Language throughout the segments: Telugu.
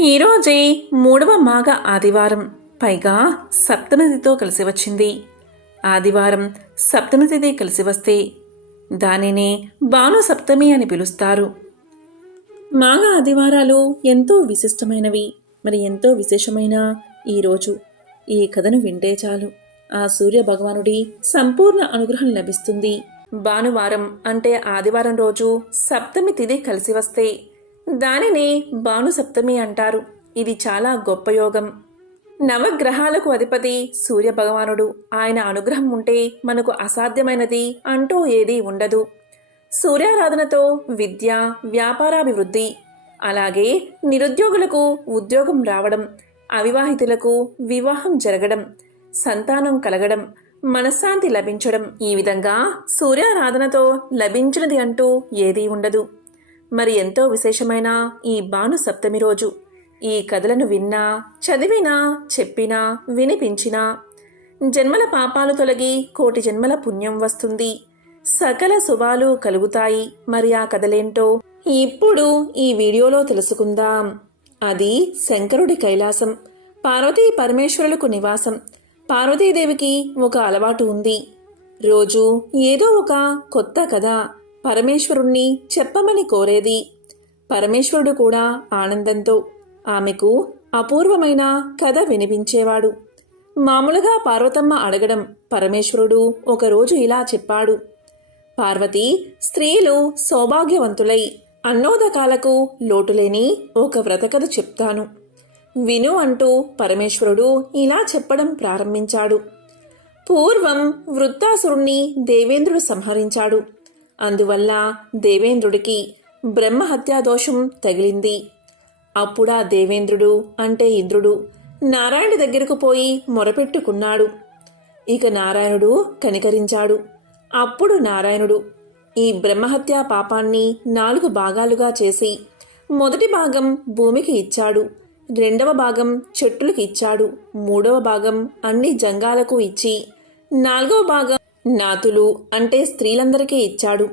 ఈరోజే మూడవ మాఘ ఆదివారం, పైగా సప్తమితితో కలిసి వచ్చింది. ఆదివారం సప్తమితి కలిసి వస్తే దానినే భాను సప్తమి అని పిలుస్తారు. మాఘ ఆదివారాలు ఎంతో విశిష్టమైనవి. మరి ఎంతో విశేషమైన ఈరోజు ఈ కథను వింటే చాలు ఆ సూర్య భగవానుడి సంపూర్ణ అనుగ్రహం లభిస్తుంది. భానువారం అంటే ఆదివారం రోజు సప్తమి తిథి కలిసి వస్తే దానిని భాను సప్తమి అంటారు. ఇది చాలా గొప్ప యోగం. నవగ్రహాలకు అధిపతి సూర్య భగవానుడు. ఆయన అనుగ్రహం ఉంటే మనకు అసాధ్యమైనది అంటూ ఏదీ ఉండదు. సూర్యారాధనతో విద్య, వ్యాపారాభివృద్ధి, అలాగే నిరుద్యోగులకు ఉద్యోగం రావడం, అవివాహితులకు వివాహం జరగడం, సంతానం కలగడం, మనశ్శాంతి లభించడం, ఈ విధంగా సూర్యారాధనతో లభించినది అంటూ ఏదీ ఉండదు. మరి ఎంతో విశేషమైన ఈ భాను సప్తమి రోజు ఈ కథలను విన్నా, చదివినా, చెప్పినా, వినిపించినా జన్మల పాపాలు తొలగి కోటి జన్మల పుణ్యం వస్తుంది. సకల శుభాలు కలుగుతాయి. మరి ఆ కథలేంటో ఇప్పుడు ఈ వీడియోలో తెలుసుకుందాం. అది శంకరుడి కైలాసం, పార్వతీ పరమేశ్వరులకు నివాసం. పార్వతీదేవికి ఒక అలవాటు ఉంది. రోజు ఏదో ఒక కొత్త కథ పరమేశ్వరుణ్ణి చెప్పమని కోరేది. పరమేశ్వరుడు కూడా ఆనందంతో ఆమెకు అపూర్వమైన కథ వినిపించేవాడు. మామూలుగా పార్వతమ్మ అడగడం పరమేశ్వరుడు ఒకరోజు ఇలా చెప్పాడు: పార్వతి, స్త్రీలు సౌభాగ్యవంతులై అన్నోదకాలకు లోటులేని ఒక వ్రతకథ చెప్తాను, విను అంటూ పరమేశ్వరుడు ఇలా చెప్పడం ప్రారంభించాడు. పూర్వం వృత్తాసురుణ్ణి దేవేంద్రుడు సంహరించాడు. అందువల్ల దేవేంద్రుడికి బ్రహ్మహత్యాదోషం తగిలింది. అప్పుడా దేవేంద్రుడు అంటే ఇంద్రుడు నారాయణుడి దగ్గరకు పోయి మొరపెట్టుకున్నాడు. ఇక నారాయణుడు కనికరించాడు. అప్పుడు నారాయణుడు ఈ బ్రహ్మహత్యా పాపాన్ని 4 భాగాలుగా చేసి మొదటి భాగం భూమికి ఇచ్చాడు, రెండవ భాగం చెట్టులకు ఇచ్చాడు, మూడవ భాగం అన్ని జంగాలకు ఇచ్చి, 4వ భాగం నాతులు అంటే స్త్రీలందరికీ ఇచ్చాడు.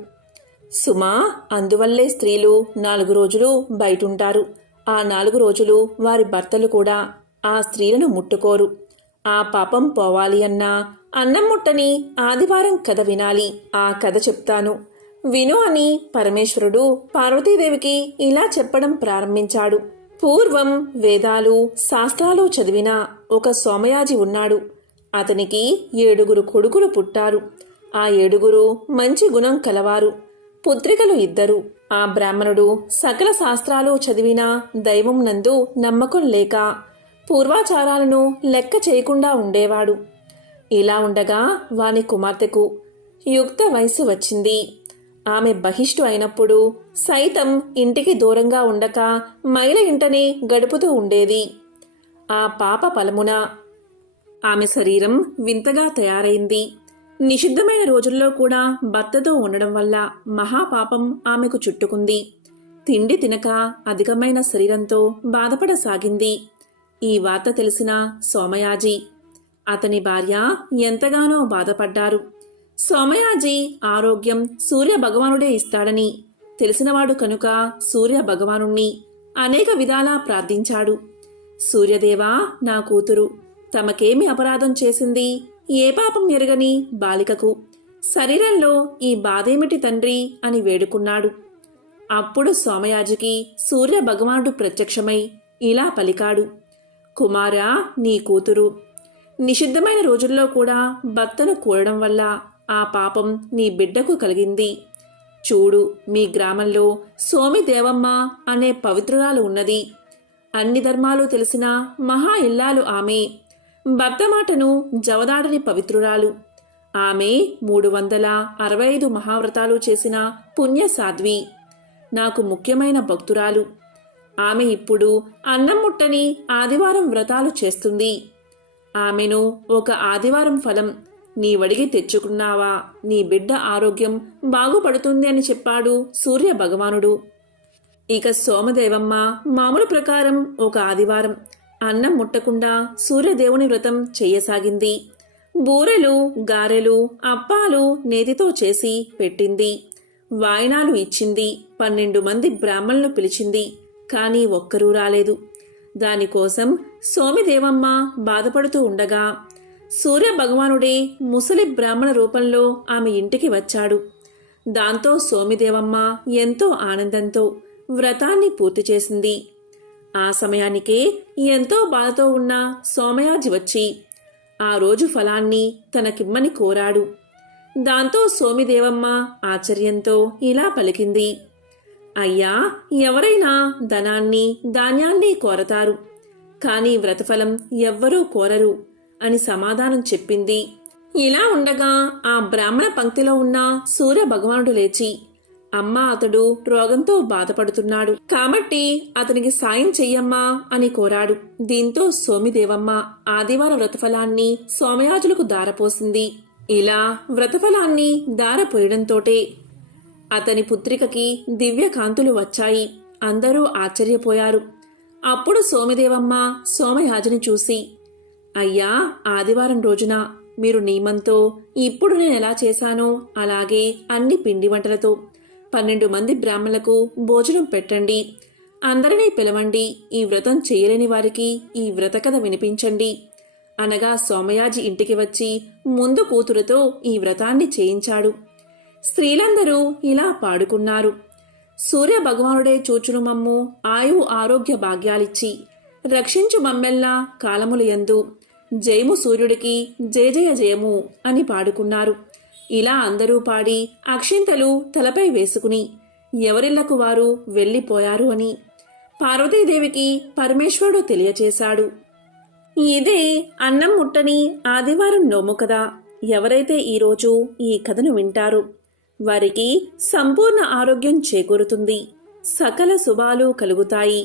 సుమా, అందువల్లే స్త్రీలు 4 రోజులు బయటుంటారు. ఆ 4 రోజులు వారి భర్తలు కూడా ఆ స్త్రీలను ముట్టుకోరు. ఆ పాపం పోవాలి అన్నా అన్నం ముట్టని ఆదివారం కథ వినాలి. ఆ కథ చెప్తాను, విను అని పరమేశ్వరుడు పార్వతీదేవికి ఇలా చెప్పడం ప్రారంభించాడు. పూర్వం వేదాలు, శాస్త్రాలు చదివిన ఒక సోమయాజి ఉన్నాడు. అతనికి 7 కొడుకులు పుట్టారు. ఆ 7 మంచి గుణం కలవారు. పుత్రికలు 2. ఆ బ్రాహ్మణుడు సకల శాస్త్రాలు చదివిన దైవం నందు నమ్మకం లేక పూర్వాచారాలను లెక్క చేయకుండా ఉండేవాడు. ఇలా ఉండగా వాని కుమార్తెకు యుక్త వయసు వచ్చింది. ఆమె బహిష్టు అయినప్పుడు సైతం ఇంటికి దూరంగా ఉండక మైల ఇంటనే గడుపుతూ ఉండేది. ఆ పాప ఫలమున ఆమె శరీరం వింతగా తయారైంది. నిషిద్ధమైన రోజుల్లో కూడా భర్తతో ఉండడం వల్ల మహాపాపం ఆమెకు చుట్టుకుంది. తిండి తినక అధికమైన శరీరంతో బాధపడసాగింది. ఈ వార్త తెలిసిన సోమయాజి, అతని భార్య ఎంతగానో బాధపడ్డారు. సోమయాజి ఆరోగ్యం సూర్య భగవానుడే ఇస్తాడని తెలిసినవాడు కనుక సూర్య భగవానుణ్ణి అనేక విధాలా ప్రార్థించాడు. సూర్యదేవా, నా కూతురు తమకేమి అపరాధం చేసింది? ఏ పాపం ఎరగని బాలికకు శరీరంలో ఈ బాధేమిటి తండ్రి అని వేడుకున్నాడు. అప్పుడు సోమయాజికి సూర్య భగవానుడు ప్రత్యక్షమై ఇలా పలికాడు: కుమారా, నీ కూతురు నిషిద్ధమైన రోజుల్లో కూడా భర్తను కూడడం వల్ల ఆ పాపం నీ బిడ్డకు కలిగింది. చూడు, మీ గ్రామంలో సోమిదేవమ్మ అనే పవిత్రురాలు ఉన్నది. అన్ని ధర్మాలు తెలిసిన మహా ఇల్లాలు ఆమె. భర్త మాటను జవదాడని పవిత్రురాలు ఆమె. 365 మహావ్రతాలు చేసిన పుణ్య సాధ్వి. నాకు ముఖ్యమైన భక్తురాలు ఆమె. ఇప్పుడు అన్నం ముట్టని ఆదివారం వ్రతాలు చేస్తుంది. ఆమెను ఒక ఆదివారం ఫలం నీవడిగి తెచ్చుకున్నావా? నీ బిడ్డ ఆరోగ్యం బాగుపడుతుంది అని చెప్పాడు సూర్య భగవానుడు. ఇక సోమదేవమ్మ మామూలు ప్రకారం ఒక ఆదివారం అన్నం ముట్టకుండా సూర్యదేవుని వ్రతం చెయ్యసాగింది. బూరెలు, గారెలు, అప్పాలు నేతితో చేసి పెట్టింది. వాయినాలు ఇచ్చింది. 12 మంది బ్రాహ్మణులను పిలిచింది. కానీ ఒక్కరూ రాలేదు. దానికోసం సోమిదేవమ్మ బాధపడుతూ ఉండగా సూర్య భగవానుడే ముసలి బ్రాహ్మణ రూపంలో ఆమె ఇంటికి వచ్చాడు. దాంతో సోమిదేవమ్మ ఎంతో ఆనందంతో వ్రతాన్ని పూర్తి చేసింది. ఆ సమయానికే ఎంతో బాధతో ఉన్న సోమయాజి వచ్చి ఆ రోజు ఫలాన్ని తనకిమ్మని కోరాడు. దాంతో సోమిదేవమ్మ ఆశ్చర్యంతో ఇలా పలికింది, అయ్యా, ఎవరైనా ధనాన్ని ధాన్యాన్ని కోరతారు, కానీ వ్రతఫలం ఎవ్వరూ కోరరు అని సమాధానం చెప్పింది. ఇలా ఉండగా ఆ బ్రాహ్మణ పంక్తిలో ఉన్న సూర్య భగవానుడు లేచి, అమ్మా, అతడు రోగంతో బాధపడుతున్నాడు కాబట్టి అతనికి సాయం చెయ్యమ్మా అని కోరాడు. దీంతో సోమిదేవమ్మ ఆదివార వ్రతఫలాన్ని సోమయాజులకు దారపోసింది. ఇలా వ్రతఫలాన్ని దారపోయడంతోటే అతని పుత్రికకి దివ్యకాంతులు వచ్చాయి. అందరూ ఆశ్చర్యపోయారు. అప్పుడు సోమిదేవమ్మ సోమయాజిని చూసి, అయ్యా, ఆదివారం రోజున మీరు నియమంతో ఇప్పుడు నేనెలా చేశానో అలాగే అన్ని పిండి వంటలతో 12 మంది బ్రాహ్మణులకు భోజనం పెట్టండి. అందరినీ పిలవండి. ఈ వ్రతం చేయలేని వారికి ఈ వ్రత కథ వినిపించండి అనగా సోమయాజి ఇంటికి వచ్చి ముందు కూతురుతో ఈ వ్రతాన్ని చేయించాడు. స్త్రీలందరూ ఇలా పాడుకున్నారు. సూర్య భగవానుడే చూచును మమ్ము ఆయు ఆరోగ్య భాగ్యాలిచ్చి రక్షించు మమ్మెల్లా కాలములు యందు జయము సూర్యుడికి జయ జయ జయము అని పాడుకున్నారు. ఇలా అందరూ పాడి అక్షింతలు తలపై వేసుకుని ఎవరిళ్లకు వారు వెళ్ళిపోయారు అని పార్వతీదేవికి పరమేశ్వరుడు తెలియచేశాడు. ఇదే అన్నం ముట్టని ఆదివారం నోము కదా. ఎవరైతే ఈరోజు ఈ కథను వింటారో వారికి సంపూర్ణ ఆరోగ్యం చేకూరుతుంది, సకల శుభాలు కలుగుతాయి.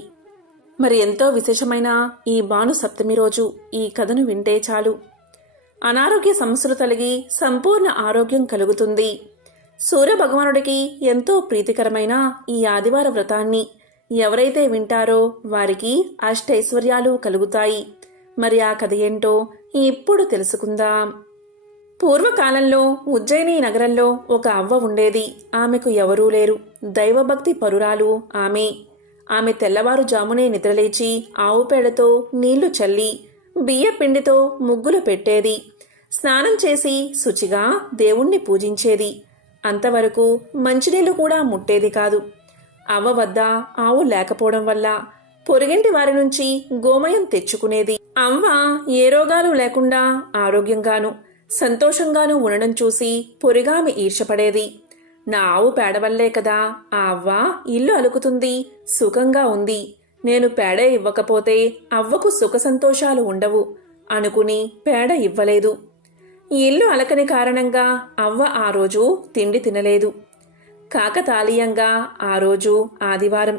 మరి ఎంతో విశేషమైన ఈ భాను సప్తమి రోజు ఈ కథను వింటే చాలు, అనారోగ్య సమస్యలు తొలగి సంపూర్ణ ఆరోగ్యం కలుగుతుంది. సూర్య భగవానుడికి ఎంతో ప్రీతికరమైన ఈ ఆదివార వ్రతాన్ని ఎవరైతే వింటారో వారికి అష్టైశ్వర్యాలు కలుగుతాయి. మరి ఆ కథ ఏంటో ఇప్పుడు తెలుసుకుందాం. పూర్వకాలంలో ఉజ్జయిని నగరంలో ఒక అవ్వ ఉండేది. ఆమెకు ఎవరూ లేరు. దైవభక్తి పరురాలు ఆమె తెల్లవారుజామునే నిద్రలేచి ఆవు పేడతో నీళ్లు చల్లి బియ్య పిండితో ముగ్గులు పెట్టేది. స్నానం చేసి శుచిగా దేవుణ్ణి పూజించేది. అంతవరకు మంచినీళ్లు కూడా ముట్టేది కాదు. అవ్వ వద్ద ఆవు లేకపోవడం వల్ల పొరుగింటి వారి నుంచి గోమయం తెచ్చుకునేది. అవ్వ ఏ రోగాలు లేకుండా ఆరోగ్యంగాను సంతోషంగానూ ఉండడం చూసి పొరిగామి ఈర్షపడేది. నా ఆవు పేడ వల్లే కదా ఆ అవ్వ ఇల్లు అలుకుతుంది, సుఖంగా ఉంది. నేను పేడ ఇవ్వకపోతే అవ్వకు సుఖ సంతోషాలు ఉండవు అనుకుని పేడ ఇవ్వలేదు. ఇల్లు అలకని కారణంగా అవ్వ ఆ రోజు తిండి తినలేదు. కాకతాళీయంగా ఆ రోజు ఆదివారం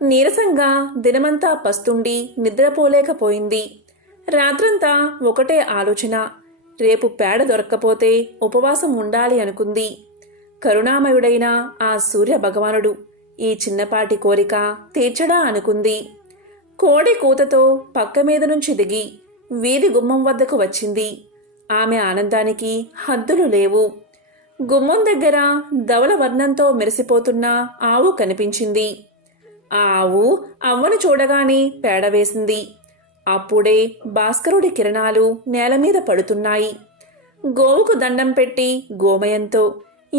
నీరసంగా దినమంతా పస్తుండి నిద్రపోలేకపోయింది. రాత్రంతా ఒకటే ఆలోచన, రేపు పేడ దొరక్కపోతే ఉపవాసం ఉండాలి అనుకుంది. కరుణామయుడైన ఆ సూర్య భగవానుడు ఈ చిన్నపాటి కోరిక తీర్చడా అనుకుంది. కోడి కూతతో పక్క మీద నుంచి దిగి వీధి గుమ్మం వద్దకు వచ్చింది. ఆమె ఆనందానికి హద్దులు లేవు. గుమ్మం దగ్గర ధవల వర్ణంతో మెరిసిపోతున్న ఆవు కనిపించింది. ఆ ఆవు అవ్వను చూడగానే పేడ వేసింది. అప్పుడే భాస్కరుడి కిరణాలు నేల మీద పడుతున్నాయి. గోవుకు దండం పెట్టి గోమయంతో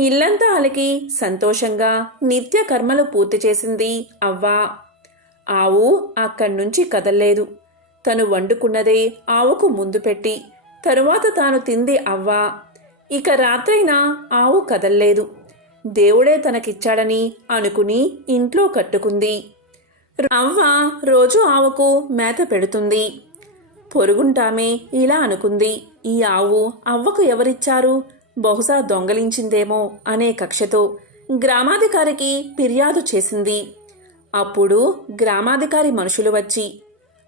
ఇల్లంతా అలికి సంతోషంగా నిత్య కర్మలు పూర్తి చేసింది అవ్వ. ఆవు అక్కడ్నుంచి కదల్లేదు. తను వండుకున్నదే ఆవుకు ముందు పెట్టి తరువాత తాను తింది అవ్వ. ఇక రాత్రైనా ఆవు కదల్లేదు. దేవుడే తనకిచ్చాడని అనుకుని ఇంట్లో కట్టుకుంది. అవ్వ రోజు ఆవుకు మేత పెడుతుంది. పొరుగుంటామే ఇలా అనుకుంది, ఈ ఆవు అవ్వకు ఎవరిచ్చారు, బహుశా దొంగలించిందేమో అనే కక్షతో గ్రామాధికారికి ఫిర్యాదు చేసింది. అప్పుడు గ్రామాధికారి మనుషులు వచ్చి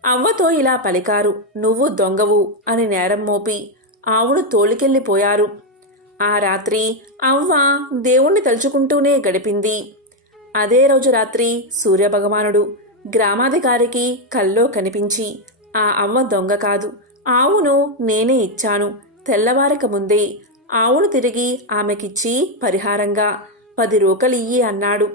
అవ్వతో ఇలా పలికారు, నువ్వు దొంగవు అని నేరం మోపి ఆవును తోలికెళ్ళిపోయారు. ఆ రాత్రి అవ్వ దేవుణ్ణి తలుచుకుంటూనే గడిపింది. అదే రోజు రాత్రి సూర్యభగవానుడు గ్రామాధికారికి కల్లో కనిపించి, ఆ అవ్వ దొంగ కాదు, ఆవును నేనే ఇచ్చాను. తెల్లవారక ముందే ఆవును తిరిగి ఆమెకిచ్చి పరిహారంగా 10 రూకలియ్యి అన్నాడు.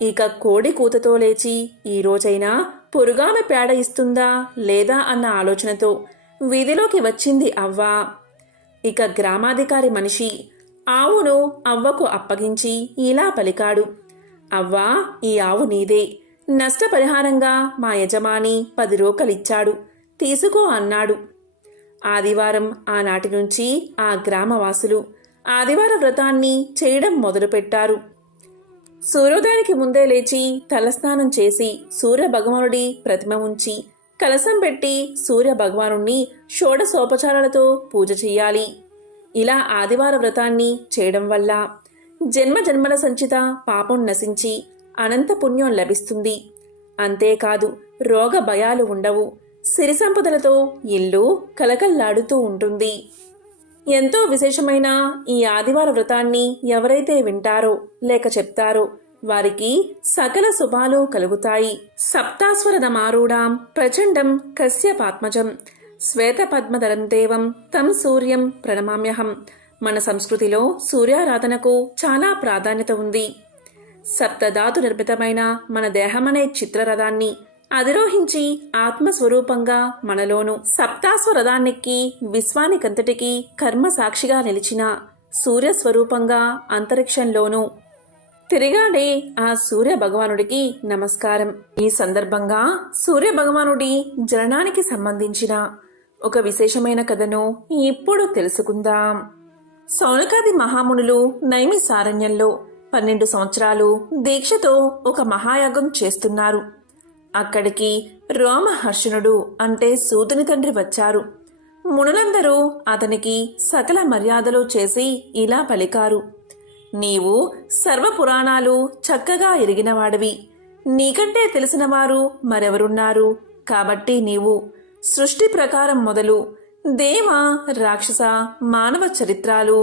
ఇక కోడి కూతతో లేచి ఈ రోజైనా పురుగామె పేడ ఇస్తుందా లేదా అన్న ఆలోచనతో వీధిలోకి వచ్చింది అవ్వ. ఇక గ్రామాధికారి మనిషి ఆవును అవ్వకు అప్పగించి ఇలా పలికాడు. అవ్వా, ఈ ఆవు నీదే. నష్టపరిహారంగా మా యజమాని 10 రూకలిచ్చాడు, తీసుకో అన్నాడు. ఆదివారం ఆనాటి నుంచి ఆ గ్రామవాసులు ఆదివార వ్రతాన్ని చేయడం మొదలుపెట్టారు. సూర్యోదయానికి ముందే లేచి తలస్నానం చేసి సూర్యభగవానుడి ప్రతిమ ఉంచి కలశం పెట్టి సూర్యభగవానుణ్ణి షోడశోపచారాలతో పూజ చెయ్యాలి. ఇలా ఆదివార వ్రతాన్ని చేయడం వల్ల జన్మజన్మల సంచిత పాపం నశించి అనంత పుణ్యం లభిస్తుంది. అంతేకాదు రోగ భయాలు ఉండవు. సిరి సంపదలతో ఇల్లు కలకల్లాడుతూ ఉంటుంది. ఎంతో విశేషమైన ఈ ఆదివార వ్రతాన్ని ఎవరైతే వింటారో లేక చెప్తారో వారికి సకల శుభాలు కలుగుతాయి. సప్తాస్వరదమారూఢాం ప్రచండం కశ్యపాత్మజం శ్వేతపద్మధరం దేవం తం సూర్యం ప్రణమామ్యహం. మన సంస్కృతిలో సూర్యారాధనకు చాలా ప్రాధాన్యత ఉంది. సప్తధాతు నిర్మితమైన మన దేహమనే చిత్రరథాన్ని అధిరోహించి ఆత్మస్వరూపంగా మనలోను సప్తాస్వరథాన్నెక్కి విశ్వానికంతటికీ కర్మ సాక్షిగా నిలిచిన సూర్యస్వరూపంగా అంతరిక్షంలోనూ తిరిగాడే ఆ సూర్య భగవానుడికి నమస్కారం. ఈ సందర్భంగా సూర్య భగవానుడి జననానికి సంబంధించిన ఒక విశేషమైన కథను ఇప్పుడు తెలుసుకుందాం. సౌనకాది మహామునులు నైమిసారణ్యంలో 12 సంవత్సరాలు దీక్షతో ఒక మహాయాగం చేస్తున్నారు. అక్కడికి రోమహర్షణుడు అంటే సూతుని తండ్రి వచ్చారు. మునులందరూ అతనికి సకల మర్యాదలు చేసి ఇలా పలికారు. నీవు సర్వపురాణాలు చక్కగా ఎరిగినవాడివి. నీకంటే తెలిసినవారు మరెవరున్నారు? కాబట్టి నీవు సృష్టి ప్రకారం మొదలు దేవ రాక్షస మానవ చరిత్రాలు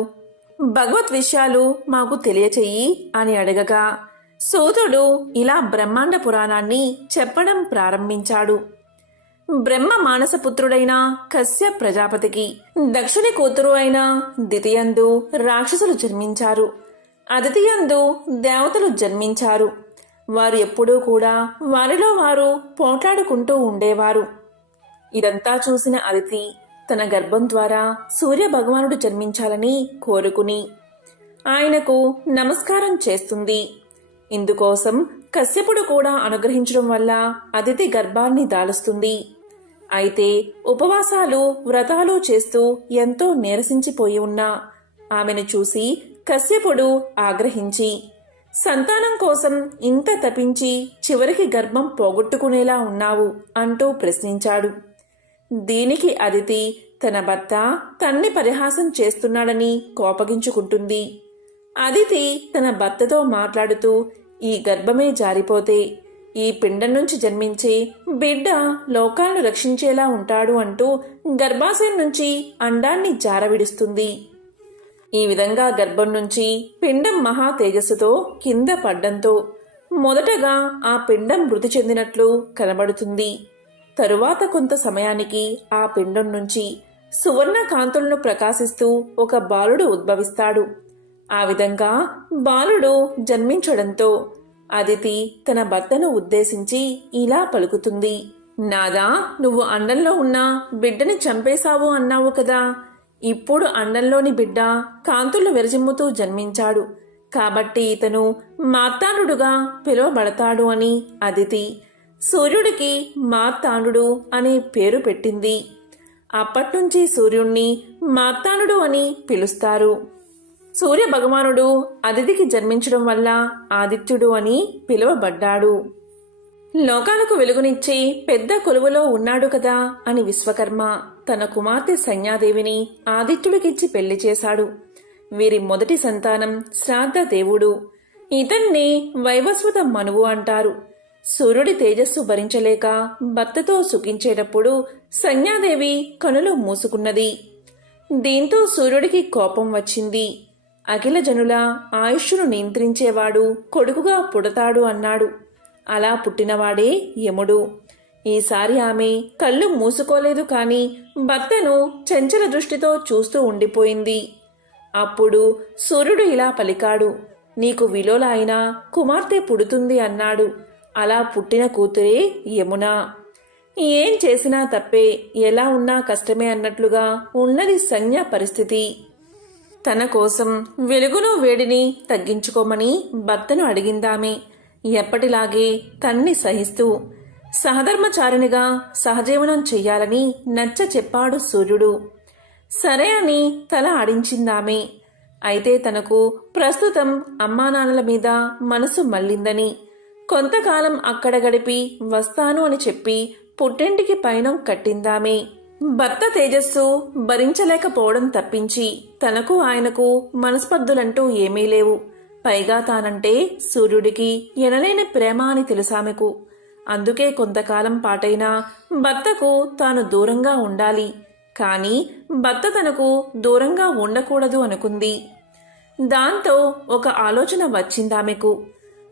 భగవత్ విషయాలు మాకు తెలియచెయ్యి అని అడగగా సూతుడు ఇలా బ్రహ్మాండ పురాణాన్ని చెప్పడం ప్రారంభించాడు. బ్రహ్మ మానసపుత్రుడైన కశ్య ప్రజాపతికి దక్షిణ కూతురు అయిన దితియందు రాక్షసులు జన్మించారు. అదితియందు దేవతలు జన్మించారు. వారు ఎప్పుడూ కూడా వారిలో వారు పోట్లాడుకుంటూ ఉండేవారు. ఇదంతా చూసిన అదితి తన గర్భం ద్వారా సూర్య భగవానుడు జన్మించాలని కోరుకుని ఆయనకు నమస్కారం చేస్తుంది. ఇందుకోసం కశ్యపుడు కూడా అనుగ్రహించడం వల్ల అదితి గర్భాన్ని దాలుస్తుంది. అయితే ఉపవాసాలు వ్రతాలు చేస్తూ ఎంతో నీరసించిపోయి ఉన్న ఆమెను చూసి కశ్యపుడు ఆగ్రహించి సంతానం కోసం ఇంత తపించి చివరికి గర్భం పోగొట్టుకునేలా ఉన్నావు అంటూ ప్రశ్నించాడు. దీనికి అదితి తన భర్త తన్ని పరిహాసం చేస్తున్నాడని కోపగించుకుంటుంది. అదితి తన భర్తతో మాట్లాడుతూ ఈ గర్భమే జారిపోతే ఈ పిండం నుంచి జన్మించే బిడ్డ లోకాలను రక్షించేలా ఉంటాడు అంటూ గర్భాశయం నుంచి అండాన్ని జారవిడుస్తుంది. ఈ విధంగా గర్భం నుంచి పిండం మహా తేజస్సుతో కింద పడ్డంతో మొదటగా ఆ పిండం మృతి చెందినట్లు కనబడుతుంది. తరువాత కొంత సమయానికి ఆ పిండం నుంచి సువర్ణ కాంతులను ప్రకాశిస్తూ ఒక బాలుడు ఉద్భవిస్తాడు. ఆ విధంగా బాలుడు జన్మించడంతో అదితి తన భర్తను ఉద్దేశించి ఇలా పలుకుతుంది. నాదా, నువ్వు అండంలో ఉన్న బిడ్డని చంపేశావు అన్నావు కదా. ఇప్పుడు అండంలోని బిడ్డ కాంతులు విరజిమ్ముతూ జన్మించాడు. కాబట్టి ఇతను మార్తాండుడుగా పిలువబడతాడు అని అదితి సూర్యుడికి మార్తాండు అనే పేరు పెట్టింది. అప్పట్నుంచి సూర్యుణ్ణి మార్తాండు అని పిలుస్తారు. సూర్య భగవానుడు అదితికి జన్మించడం వల్ల ఆదిత్యుడు అని పిలువబడ్డాడు. లోకాలకు వెలుగునిచ్చి పెద్ద కొలువులో ఉన్నాడు కదా అని విశ్వకర్మ తన కుమార్తె సంజ్ఞాదేవిని ఆదిత్యుడికిచ్చి పెళ్లి చేశాడు. వీరి మొదటి సంతానం శ్రాద్ధ దేవుడు. ఇతన్ని వైవస్వత మనువు అంటారు. సూర్యుడి తేజస్సు భరించలేక భర్తతో సుఖించేటప్పుడు సంజ్ఞాదేవి కనులు మూసుకున్నది. దీంతో సూర్యుడికి కోపం వచ్చింది. అఖిల జనుల ఆయుష్ను నియంత్రించేవాడు కొడుకుగా పుడతాడు అన్నాడు. అలా పుట్టినవాడే యముడు. ఈసారి ఆమె కళ్ళు మూసుకోలేదు కాని భర్తను చంచల దృష్టితో చూస్తూ ఉండిపోయింది. అప్పుడు సూర్యుడు ఇలా పలికాడు. నీకు విలోల అయినా కుమార్తె పుడుతుంది అన్నాడు. అలా పుట్టిన కూతురే యమున. ఏం చేసినా తప్పే, ఎలా ఉన్నా కష్టమే అన్నట్లుగా ఉన్నది సంజ్ఞ పరిస్థితి. తన కోసం వెలుగును వేడిని తగ్గించుకోమని భర్తను అడిగిందామె. ఎప్పటిలాగే తన్ని సహిస్తూ సహధర్మచారినిగా సహజీవనం చెయ్యాలని నచ్చ చెప్పాడు సూర్యుడు. సరే అని తల ఆడించిందామె. అయితే తనకు ప్రస్తుతం అమ్మానాన్నల మీద మనసు మళ్ళిందని, కొంతకాలం అక్కడ గడిపి వస్తాను అని చెప్పి పుట్టింటికి పయనం కట్టిందామే. భర్త తేజస్సు భరించలేకపోవడం తప్పించి తనకు ఆయనకు మనస్పర్ధులంటూ ఏమీ లేవు. పైగా తానంటే సూర్యుడికి ఎనలేని ప్రేమ అని తెలుసామెకు. అందుకే కొంతకాలం పాటైనా భర్తకు తాను దూరంగా ఉండాలి, కానీ భర్త తనకు దూరంగా ఉండకూడదు అనుకుంది. దాంతో ఒక ఆలోచన వచ్చిందామెకు.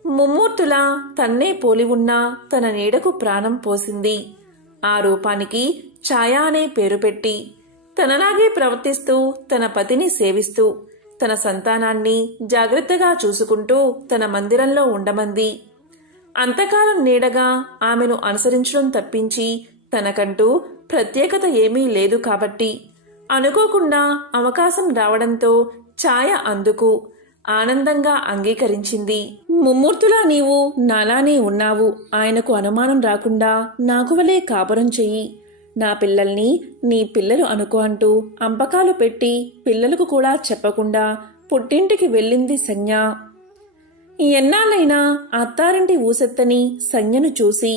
ముమ్మూర్తులా తన్నే పోలి ఉన్న తన నీడకు ప్రాణం పోసింది. ఆ రూపానికి ఛాయ అనే పేరు పెట్టి తనలాగే ప్రవర్తిస్తూ తన పతిని సేవిస్తూ తన సంతానాన్ని జాగ్రత్తగా చూసుకుంటూ తన మందిరంలో ఉండమంది. అంతకాలం నీడగా ఆమెను అనుసరించడం తప్పించి తనకంటూ ప్రత్యేకత ఏమీ లేదు కాబట్టి అనుకోకుండా అవకాశం రావడంతో ఛాయ అందుకు ఆనందంగా అంగీకరించింది. ముమ్మూర్తులా నీవు నాలానే ఉన్నావు. ఆయనకు అనుమానం రాకుండా నాకు వలే కాపురం చెయ్యి. నా పిల్లల్ని నీ పిల్లలు అనుకో అంటూ అంపకాలు పెట్టి పిల్లలకు కూడా చెప్పకుండా పుట్టింటికి వెళ్ళింది సంజ్ఞ. ఎన్నాళ్ళైనా అత్తారింటి ఊసెత్తని సంజ్ఞను చూసి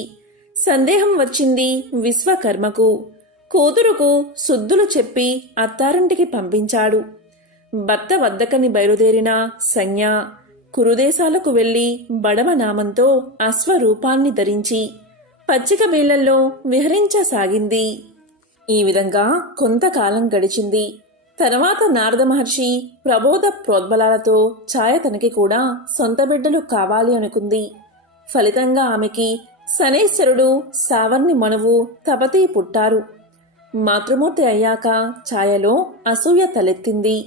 సందేహం వచ్చింది విశ్వకర్మకు. కూతురుకు శుద్ధులు చెప్పి అత్తారింటికి పంపించాడు. భర్త వద్దకని బయలుదేరిన సంజ్ఞ కురుదేశాలకు వెళ్లి బడవ నామంతో అశ్వరూపాన్ని ధరించి పచ్చిక బీళ్లల్లో విహరించసాగింది. ఈ విధంగా కొంతకాలం గడిచింది. తర్వాత నారద మహర్షి ప్రబోధ ప్రోద్బలాలతో ఛాయ తనకి కూడా సొంత బిడ్డలు కావాలి అనుకుంది. ఫలితంగా ఆమెకి శనేశ్వరుడు, సావర్ణి మనువు, తపతి పుట్టారు. మాతృమూర్తి అయ్యాక ఛాయలో అసూయ తలెత్తింది.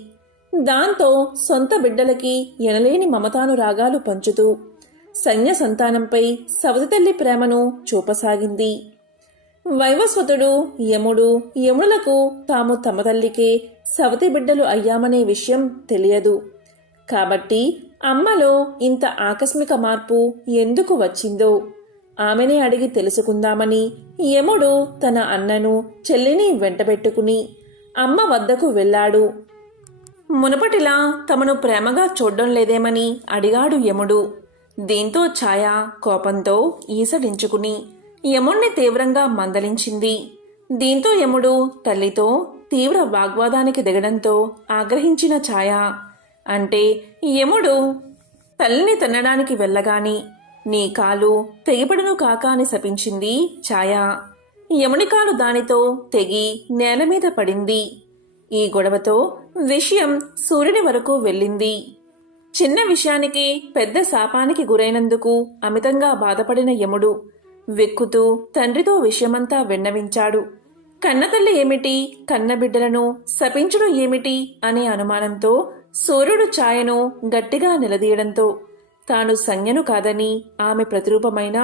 దాంతో సొంత బిడ్డలకి ఎనలేని మమతానురాగాలు పంచుతూ సంజ్ఞ సంతానంపై సవతి తల్లి ప్రేమను చూపసాగింది. వైవస్వతుడు, యముడు, యమునులకు తాము తమ తల్లికే సవతి బిడ్డలు అయ్యామనే విషయం తెలియదు. కాబట్టి అమ్మలో ఇంత ఆకస్మిక మార్పు ఎందుకు వచ్చిందో ఆమెనే అడిగి తెలుసుకుందామని యముడు తన అన్నను, చెల్లిని వెంటబెట్టుకుని అమ్మ వద్దకు వెళ్ళాడు. మునుపటిలా తమను ప్రేమగా చూడ్డం లేదేమని అడిగాడు యముడు. దీంతో ఛాయ కోపంతో ఈసడించుకుని యముణ్ణి తీవ్రంగా మందలించింది. దీంతో యముడు తల్లితో తీవ్ర వాగ్వాదానికి దిగడంతో ఆగ్రహించిన ఛాయ, అంటే యముడు తల్లిని తన్నడానికి వెళ్ళగాని నీ కాలు తెగిపడును కాక అని శపించింది ఛాయ. యముని కాలు దానితో తెగి నేలమీద పడింది. ఈ గొడవతో విషయం సూర్యుని వరకు వెళ్ళింది. చిన్న విషయానికి పెద్ద శాపానికి గురైనందుకు అమితంగా బాధపడిన యముడు వెక్కుతూ తండ్రితో విషయమంతా విన్నవించాడు. కన్నతల్లి ఏమిటి, కన్నబిడ్డలను శపించడం ఏమిటి అనే అనుమానంతో సూర్యుడు ఛాయను గట్టిగా నిలదీయడంతో తాను సంజ్ఞను కాదని ఆమె ప్రతిరూపమైన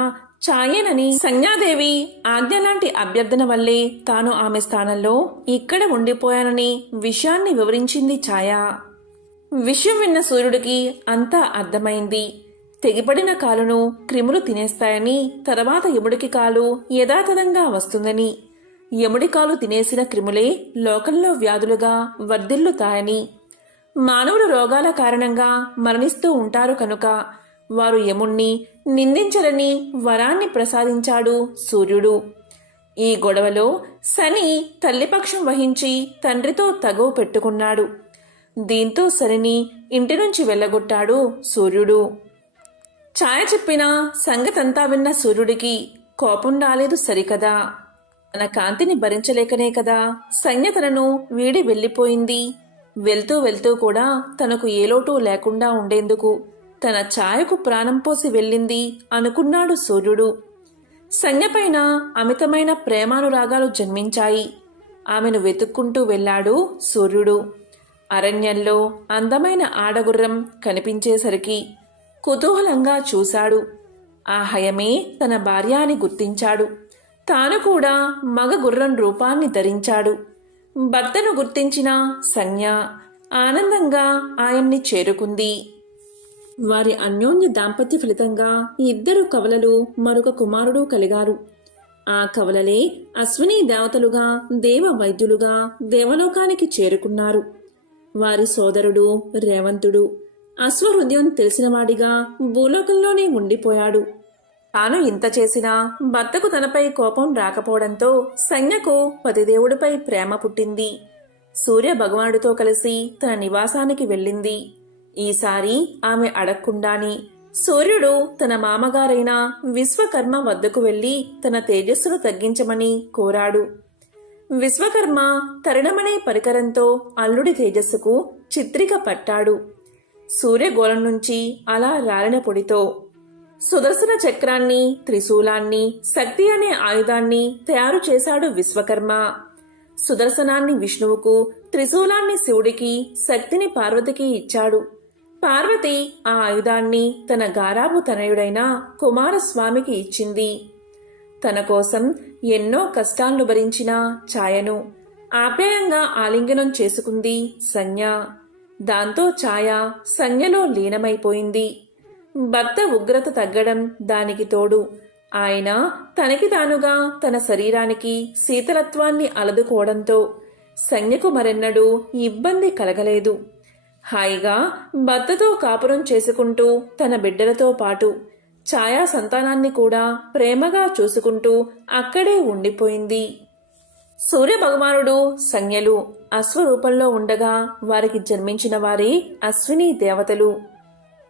ఛాయేనని, సంజ్ఞాదేవి ఆజ్ఞలాంటి అభ్యర్థన వల్లే తాను ఆమె స్థానంలో ఇక్కడ ఉండిపోయానని విషయాన్ని వివరించింది ఛాయ. విషయం విన్న సూర్యుడికి అంతా అర్థమైంది. తెగిపడిన కాలును క్రిములు తినేస్తాయని, తర్వాత యముడికి కాలు యథాతథంగా వస్తుందని, యముడి కాలు తినేసిన క్రిములే లోకంలో వ్యాధులుగా వర్ధిల్లుతాయని, మానవులు రోగాల కారణంగా మరణిస్తూ ఉంటారు కనుక వారు యముణ్ణి నిందించరని వరాన్ని ప్రసాదించాడు సూర్యుడు. ఈ గొడవలో శని తల్లిపక్షం వహించి తండ్రితో తగువ పెట్టుకున్నాడు. దీంతో శనిని ఇంటి నుంచి వెళ్ళగొట్టాడు సూర్యుడు. ఛాయ చెప్పిన సంగతంతా విన్న సూర్యుడికి కోపం రాలేదు సరికదా. తన కాంతిని భరించలేకనే కదా సంజ్ఞ తనను వీడి వెళ్ళిపోయింది. వెళ్తూ వెళ్తూ కూడా తనకు ఏ లోటు లేకుండా ఉండేందుకు తన ఛాయకు ప్రాణం పోసి వెళ్ళింది అనుకున్నాడు సూర్యుడు. సంజ్ఞపైన అమితమైన ప్రేమానురాగాలు జన్మించాయి. ఆమెను వెతుక్కుంటూ వెళ్ళాడు సూర్యుడు. అరణ్యంలో అందమైన ఆడగుర్రం కనిపించేసరికి కుతూహలంగా చూశాడు. ఆ హయమే తన భార్య అని గుర్తించాడు. తాను కూడా మగ గుర్రం రూపాన్ని ధరించాడు. భర్తను గుర్తించిన సంజ్ఞ ఆనందంగా ఆయన్ని చేరుకుంది. వారి అన్యోన్య దాంపత్య ఫలితంగా ఇద్దరు కవలలు మరొక కుమారుడు కలిగారు. ఆ కవలలే అశ్విని దేవతలుగా దేవ వైద్యులుగా దేవలోకానికి చేరుకున్నారు. వారి సోదరుడు రేవంతుడు అశ్వహృదయం తెలిసినవాడిగా భూలోకంలోనే ఉండిపోయాడు. తాను ఇంత చేసినా భర్తకు తనపై కోపం రాకపోవడంతో సంజ్ఞకు పతిదేవుడిపై ప్రేమ పుట్టింది. సూర్య భగవానుడితో కలిసి తన నివాసానికి వెళ్ళింది. ఈసారి ఆమె అడగకుండానే సూర్యుడు తన మామగారైన విశ్వకర్మ వద్దకు వెళ్లి తన తేజస్సును తగ్గించమని కోరాడు. విశ్వకర్మ తరుణమనే పరికరంతో అల్లుడి తేజస్సుకు చిత్రిక పట్టాడు. సూర్యగోళం నుంచి అలా రాలిన పొడితో సుదర్శన చక్రాన్ని, త్రిశూలాన్ని, శక్తి అనే ఆయుధాన్ని తయారు చేశాడు విశ్వకర్మ. సుదర్శనాన్ని విష్ణువుకు, త్రిశూలాన్ని శివుడికి, శక్తిని పార్వతికి ఇచ్చాడు. పార్వతి ఆ ఆయుధాన్ని తన గారాబు తనయుడైన కుమారస్వామికి ఇచ్చింది. తన కోసం ఎన్నో కష్టాలను భరించిన ఛాయను ఆప్యాయంగా ఆలింగనం చేసుకుంది సంజ్ఞ. దాంతో ఛాయ సంజ్ఞలో లీనమైపోయింది. భర్త ఉగ్రత తగ్గడం దానికి తోడు ఆయన తనకి తానుగా తన శరీరానికి శీతలత్వాన్ని అలదుకోవడంతో సంజ్ఞకు మరెన్నడూ ఇబ్బంది కలగలేదు. హాయిగా భర్తతో కాపురం చేసుకుంటూ తన బిడ్డలతో పాటు ఛాయా సంతానాన్ని కూడా ప్రేమగా చూసుకుంటూ అక్కడే ఉండిపోయింది. సూర్యభగవానుడు సంజ్ఞలు అశ్వరూపంలో ఉండగా వారికి జన్మించిన వారే అశ్విని దేవతలు.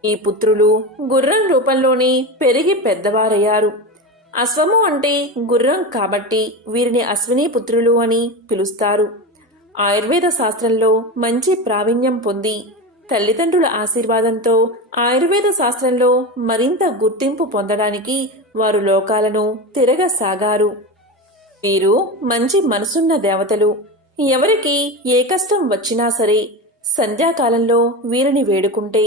ఈ పుత్రులు గుర్రం రూపంలోనే పెరిగి పెద్దవారయ్యారు. అశ్వము అంటే గుర్రం కాబట్టి వీరిని అశ్విని పుత్రులు అని పిలుస్తారు. ఆయుర్వేద శాస్త్రంలో మంచి ప్రావీణ్యం పొంది తల్లిదండ్రుల ఆశీర్వాదంతో ఆయుర్వేద శాస్త్రంలో మరింత గుర్తింపు పొందడానికి వారు లోకాలను తిరగసాగారు. వీరు మంచి మనసున్న దేవతలు. ఎవరికి ఏ కష్టం వచ్చినా సరే సంధ్యాకాలంలో వీరిని వేడుకుంటే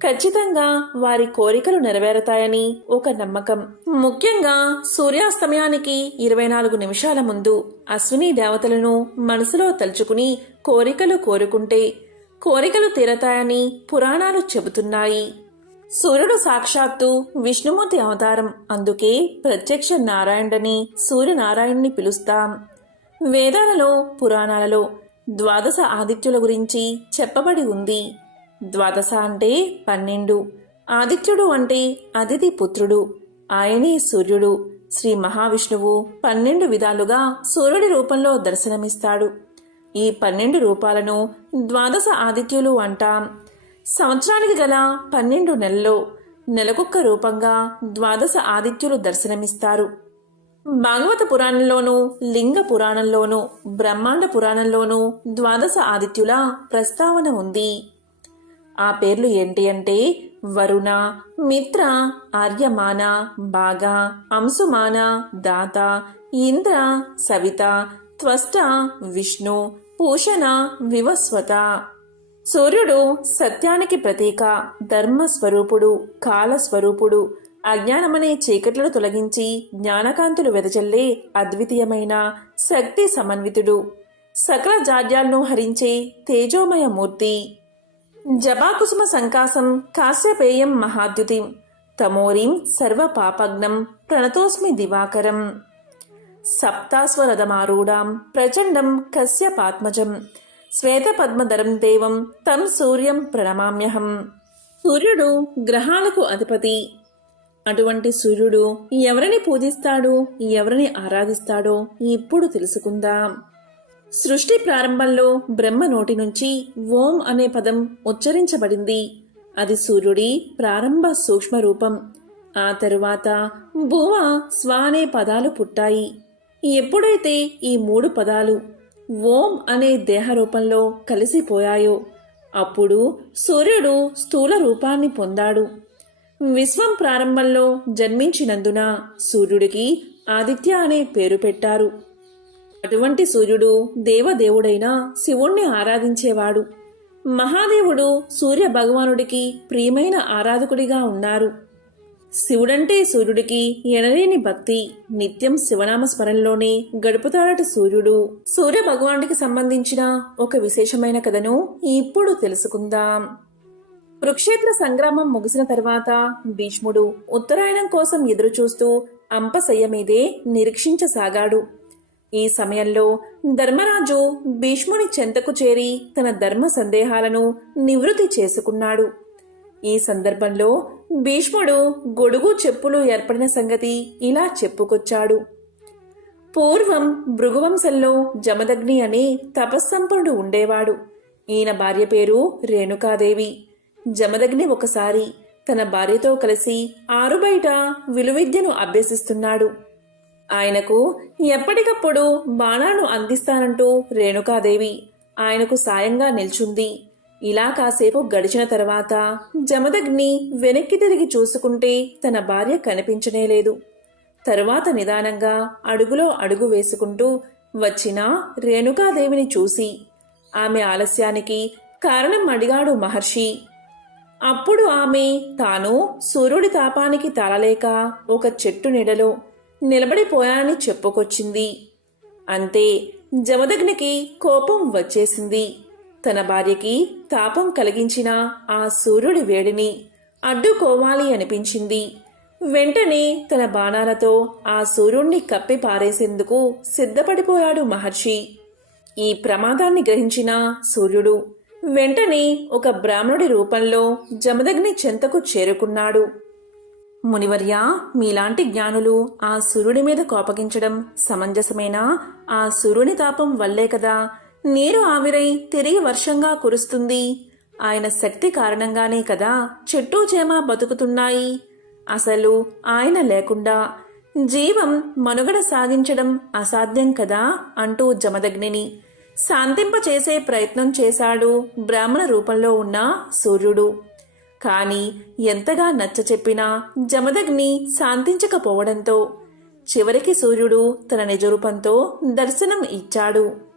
ఖచ్చితంగా వారి కోరికలు నెరవేరతాయని ఒక నమ్మకం. ముఖ్యంగా సూర్యాస్తమయానికి 24 నిమిషాల ముందు అశ్విని దేవతలను మనసులో తలుచుకుని కోరికలు కోరుకుంటే కోరికలు తీరతాయని పురాణాలు చెబుతున్నాయి. సూర్యుడు సాక్షాత్తు విష్ణుమూర్తి అవతారం. అందుకే ప్రత్యక్ష నారాయణుడని సూర్యనారాయణుని పిలుస్తాం. వేదాలలో పురాణాలలో ద్వాదశ ఆదిత్యుల గురించి చెప్పబడి ఉంది. ద్వాదశ అంటే 12, ఆదిత్యుడు అంటే అదితి పుత్రుడు, ఆయనే సూర్యుడు. శ్రీ మహావిష్ణువు 12 విధాలుగా సూర్యుడి రూపంలో దర్శనమిస్తాడు. ఈ 12 రూపాలను ద్వాదశ ఆదిత్యులు అంటాం. సంవత్సరానికి గల 12 నెలల్లో నెలకొక్క రూపంగా ద్వాదశ ఆదిత్యులు దర్శనమిస్తారు. భాగవత పురాణంలోనూ, లింగ పురాణంలోనూ, బ్రహ్మాండ పురాణంలోనూ ద్వాదశ ఆదిత్యుల ప్రస్తావన ఉంది. ఆ పేర్లు ఏంటి అంటే వరుణ, మిత్ర, ఆర్యమాన, భాగ, అంశుమాన, దాత, ఇంద్ర, సవిత, త్వష్ట, విష్ణు, పూషణ, వివస్వత. సూర్యుడు సత్యానికి ప్రతీక, ధర్మస్వరూపుడు, కాలస్వరూపుడు. అజ్ఞానమనే చీకట్లను తొలగించి జ్ఞానకాంతులు వెదజల్లే అద్వితీయమైన శక్తి సమన్వితుడు. సకల జాడ్యాలను హరించే తేజోమయ మూర్తి. జపాకుసుమ సంకాసం కాశ్యపేయం మహాద్యుతిం తమోరీం సర్వ పాపగ్నం ప్రణతోస్మి దివాకరం. సప్తాస్వరథమారూఢాం ప్రచండం కశ్యపాత్మజం శ్వేతపద్మధరం దేవం తం సూర్యం ప్రణమామ్యహం. సూర్యుడు గ్రహాలకు అధిపతి. అటువంటి సూర్యుడు ఎవరిని పూజిస్తాడో, ఎవరిని ఆరాధిస్తాడో ఇప్పుడు తెలుసుకుందాం. సృష్టి ప్రారంభంలో బ్రహ్మ నోటి నుంచి ఓం అనే పదం ఉచ్చరించబడింది. అది సూర్యుడి ప్రారంభ సూక్ష్మ రూపం. ఆ తరువాత భువ, స్వ అనే పదాలు పుట్టాయి. ఎప్పుడైతే ఈ 3 పదాలు ఓం అనే దేహ రూపంలో కలిసిపోయాయో అప్పుడు సూర్యుడు స్థూల రూపాన్ని పొందాడు. విశ్వం ప్రారంభంలో జన్మించినందున సూర్యుడికి ఆదిత్య అనే పేరు పెట్టారు. అటువంటి సూర్యుడు దేవదేవుడైన శివుణ్ణి ఆరాధించేవాడు. మహాదేవుడు సూర్య భగవానుడికి ప్రియమైన ఆరాధకుడిగా ఉన్నారు. శివుడంటే సూర్యుడికి ఎనలేని భక్తి. నిత్యం శివనామ స్మరణలోనే గడుపుతాడట సూర్యుడు. సూర్య భగవానుడికి సంబంధించిన ఒక విశేషమైన కథను ఇప్పుడు తెలుసుకుందాం. కురుక్షేత్ర సంగ్రామం ముగిసిన తర్వాత భీష్ముడు ఉత్తరాయణం కోసం ఎదురుచూస్తూ అంపశయ్య మీదే నిరీక్షించసాగాడు. ఈ సమయంలో ధర్మరాజు భీష్ముని చెంతకు చేరి తన ధర్మ సందేహాలను నివృత్తి చేసుకున్నాడు. ఈ సందర్భంలో భీష్ముడు గొడుగు చెప్పులు ఏర్పడిన సంగతి ఇలా చెప్పుకొచ్చాడు. పూర్వం భృగువంశంలో జమదగ్ని అనే తపస్సంపన్నుడు ఉండేవాడు. ఈయన భార్య పేరు రేణుకాదేవి. జమదగ్ని ఒకసారి తన భార్యతో కలిసి ఆరుబయట విలువిద్యను అభ్యసిస్తున్నాడు. ఆయనకు ఎప్పటికప్పుడు బాణాలను అందిస్తానంటూ రేణుకాదేవి ఆయనకు సాయంగా నిల్చుంది. ఇలా కాసేపు గడిచిన తర్వాత జమదగ్ని వెనక్కి తిరిగి చూసుకుంటే తన భార్య కనిపించనేలేదు. తరువాత నిదానంగా అడుగులో అడుగు వేసుకుంటూ వచ్చిన రేణుకాదేవిని చూసి ఆమె ఆలస్యానికి కారణం అడిగాడు మహర్షి. అప్పుడు ఆమె తాను సూర్యుడి తాపానికి తాళలేక ఒక చెట్టు నీడలో నిలబడిపోయానని చెప్పుకొచ్చింది. అంతే, జమదగ్నికి కోపం వచ్చేసింది. తన భార్యకి తాపం కలిగించిన ఆ సూర్యుడి వేడిని అడ్డుకోవాలి అనిపించింది. వెంటనే తన బాణాలతో ఆ సూర్యుణ్ణి కప్పి పారేసేందుకు సిద్ధపడిపోయాడు మహర్షి. ఈ ప్రమాదాన్ని గ్రహించిన సూర్యుడు వెంటనే ఒక బ్రాహ్మణుడి రూపంలో జమదగ్ని చెంతకు చేరుకున్నాడు. మునివర్య, మీలాంటి జ్ఞానులు ఆ సూర్యుడి మీద కోపగించడం సమంజసమేనా? ఆ సూర్యుని తాపం వల్లే కదా నీరు ఆవిరై తిరిగి వర్షంగా కురుస్తుంది. ఆయన శక్తి కారణంగానే కదా చెట్టు చేమ బతుకుతున్నాయి. అసలు ఆయన లేకుండా జీవం మనుగడ సాగించడం అసాధ్యం కదా అంటూ జమదగ్నిని శాంతింపచేసే ప్రయత్నం చేశాడు బ్రాహ్మణ రూపంలో ఉన్న సూర్యుడు. కాని ఎంతగా నచ్చచెప్పినా జమదగ్ని శాంతించకపోవడంతో చివరికి సూర్యుడు తన నిజరూపంతో దర్శనం ఇచ్చాడు.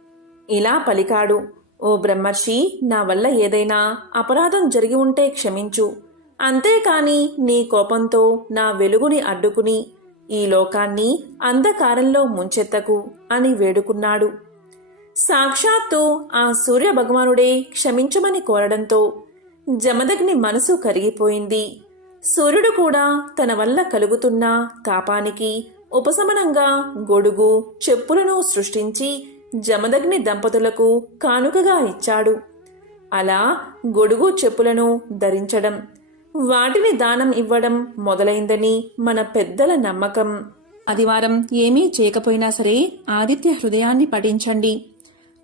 ఇలా పలికాడు, ఓ బ్రహ్మర్షి, నా వల్ల ఏదైనా అపరాధం జరిగి ఉంటే క్షమించు. అంతేకాని నీ కోపంతో నా వెలుగుని అడ్డుకుని ఈ లోకాన్ని అంధకారంలో ముంచెత్తకు అని వేడుకున్నాడు. సాక్షాత్తు ఆ సూర్య భగవానుడే క్షమించమని కోరడంతో జమదగ్ని మనసు కరిగిపోయింది. సూర్యుడు కూడా తన వల్ల కలుగుతున్న తాపానికి ఉపశమనంగా గొడుగు చెప్పులను సృష్టించి జమదగ్ని దంపతులకు కానుకగా ఇచ్చాడు. అలా గొడుగు చెప్పులను ధరించడం, వాటిని దానం ఇవ్వడం మొదలైందని మన పెద్దల నమ్మకం. ఆదివారం ఏమీ చేయకపోయినా సరే ఆదిత్య హృదయాన్ని పఠించండి.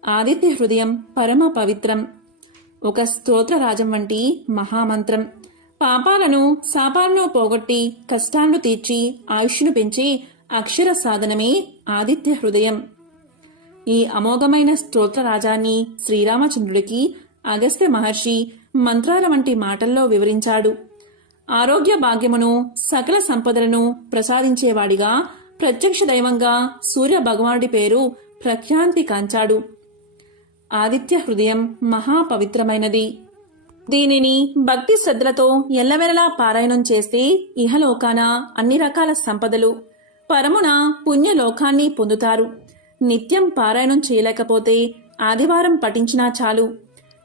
ఆదిత్య హృదయం పరమ పవిత్రం. ఒక స్తోత్రరాజం వంటి మహామంత్రం. పాపాలను శాపాలను పోగొట్టి కష్టాలను తీర్చి ఆయుష్ను పెంచి అక్షర సాధనమే ఆదిత్య హృదయం. ఈ అమోఘమైన స్తోత్రరాజాన్ని శ్రీరామచంద్రుడికి అగస్త్య మహర్షి మంత్రాల వంటి మాటల్లో వివరించాడు. ఆరోగ్య భాగ్యమును సకల సంపదలను ప్రసాదించేవాడిగా ప్రత్యక్ష దైవంగా సూర్య భగవానుడి పేరు ప్రఖ్యాతి కాంచాడు. ఆదిత్య హృదయం మహాపవిత్రమైనది. దీనిని భక్తి శ్రద్ధలతో ఎల్లవెల్లలా పారాయణం చేస్తే ఇహలోకాన అన్ని రకాల సంపదలు, పరమున పుణ్యలోకాన్ని పొందుతారు. నిత్యం పారాయణం చేయలేకపోతే ఆదివారం పఠించినా చాలు.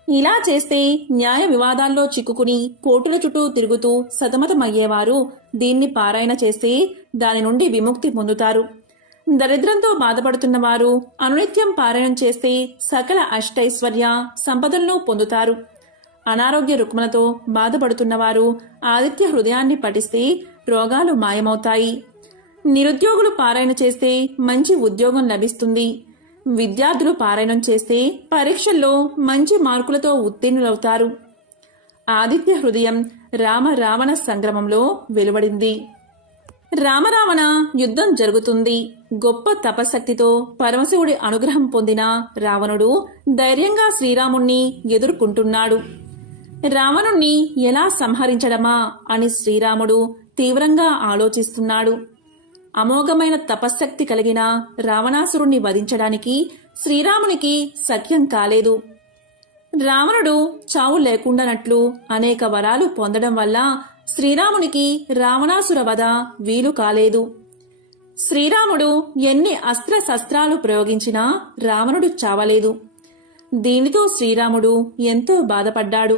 ఇలా చేస్తే న్యాయ వివాదాల్లో చిక్కుకుని కోర్టుల చుట్టూ తిరుగుతూ సతమతమయ్యేవారు దీన్ని పారాయణ చేస్తే దాని నుండి విముక్తి పొందుతారు. దరిద్రంతో బాధపడుతున్న వారు అనునిత్యం పారాయణం చేస్తే సకల అష్టైశ్వర్య సంపదలను పొందుతారు. అనారోగ్య రుగ్మలతో బాధపడుతున్నవారు ఆదిత్య హృదయాన్ని పఠిస్తే రోగాలు మాయమవుతాయి. నిరుద్యోగులు పారాయణ చేస్తే మంచి ఉద్యోగం లభిస్తుంది. విద్యార్థులు పారాయణం చేస్తే పరీక్షల్లో మంచి మార్కులతో ఉత్తీర్ణులవుతారు. ఆదిత్య హృదయం రామ రావణ సంగ్రామంలో వెలువడింది. రామరావణ యుద్ధం జరుగుతుంది. గొప్ప తపశక్తితో పరమశివుడి అనుగ్రహం పొందిన రావణుడు ధైర్యంగా శ్రీరాముణ్ణి ఎదుర్కొంటున్నాడు. రావణుణ్ణి ఎలా సంహరించడమా అని శ్రీరాముడు తీవ్రంగా ఆలోచిస్తున్నాడు. అమోఘమైన తపశ్శక్తి కలిగిన రావణాసురుణ్ణి వధించడానికి శ్రీరామునికి సఖ్యం కాలేదు. రావణుడు చావు లేకుండానట్లు అనేక వరాలు పొందడం వల్ల శ్రీరామునికి రావణాసుర వధ వీలు కాలేదు. శ్రీరాముడు ఎన్ని అస్త్ర శస్త్రాలు ప్రయోగించినా రావణుడు చావలేదు. దీనితో శ్రీరాముడు ఎంతో బాధపడ్డాడు.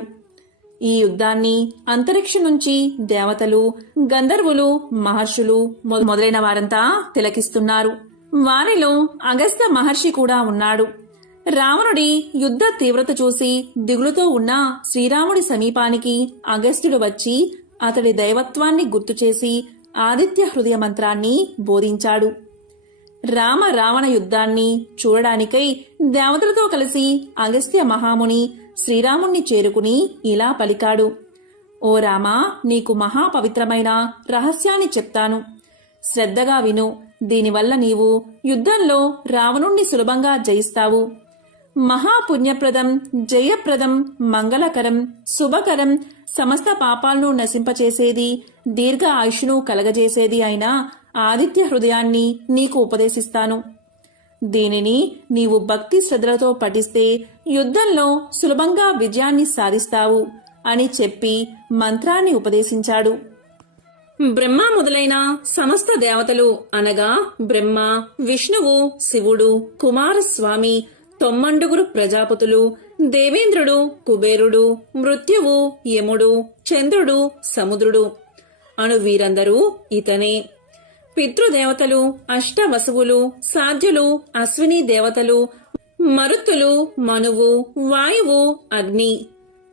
ఈ యుద్ధాన్ని అంతరిక్షం నుంచి దేవతలు, గంధర్వులు, మహర్షులు మొదలైన వారంతా తిలకిస్తున్నారు. వారిలో అగస్త్య మహర్షి కూడా ఉన్నాడు. రావణుడి యుద్ధ తీవ్రత చూసి దిగులుతో ఉన్న శ్రీరాముడి సమీపానికి అగస్త్యుడు వచ్చి అతడి దైవత్వాన్ని గుర్తుచేసి ఆదిత్య హృదయ మంత్రాన్ని బోధించాడు. రామ రావణ యుద్ధాన్ని చూడడానికై దేవతలతో కలిసి అగస్త్య మహాముని శ్రీరాముణ్ణి చేరుకుని ఇలా పలికాడు. ఓ రామా, నీకు మహాపవిత్రమైన రహస్యాన్ని చెప్తాను. శ్రద్ధగా విను. దీనివల్ల నీవు యుద్ధంలో రావణుణ్ణి సులభంగా జయిస్తావు. మహాపుణ్యప్రదం, జయప్రదం, మంగళకరం, శుభకరం, సమస్త పాపాలను నశింపచేసేది, దీర్ఘ ఆయుష్ను కలగజేసేది అయిన ఆదిత్య హృదయాన్ని నీకు ఉపదేశిస్తాను. దీనిని నీవు భక్తి శ్రద్ధలతో పఠిస్తే యుద్ధంలో సులభంగా విజయాన్ని సాధిస్తావు అని చెప్పి మంత్రాన్ని ఉపదేశించాడు. బ్రహ్మ మొదలైన సమస్త దేవతలు అనగా బ్రహ్మ, విష్ణువు, శివుడు, కుమారస్వామి, 9 ప్రజాపతులు, దేవేంద్రుడు, కుబేరుడు, మృత్యువు, యముడు, చంద్రుడు, సముద్రుడు అను వీరందరూ ఇతనే. పితృదేవతలు, అష్టవసువులు, సాధ్యులు, అశ్విని దేవతలు, మరుత్తులు, మనువు, వాయువు, అగ్ని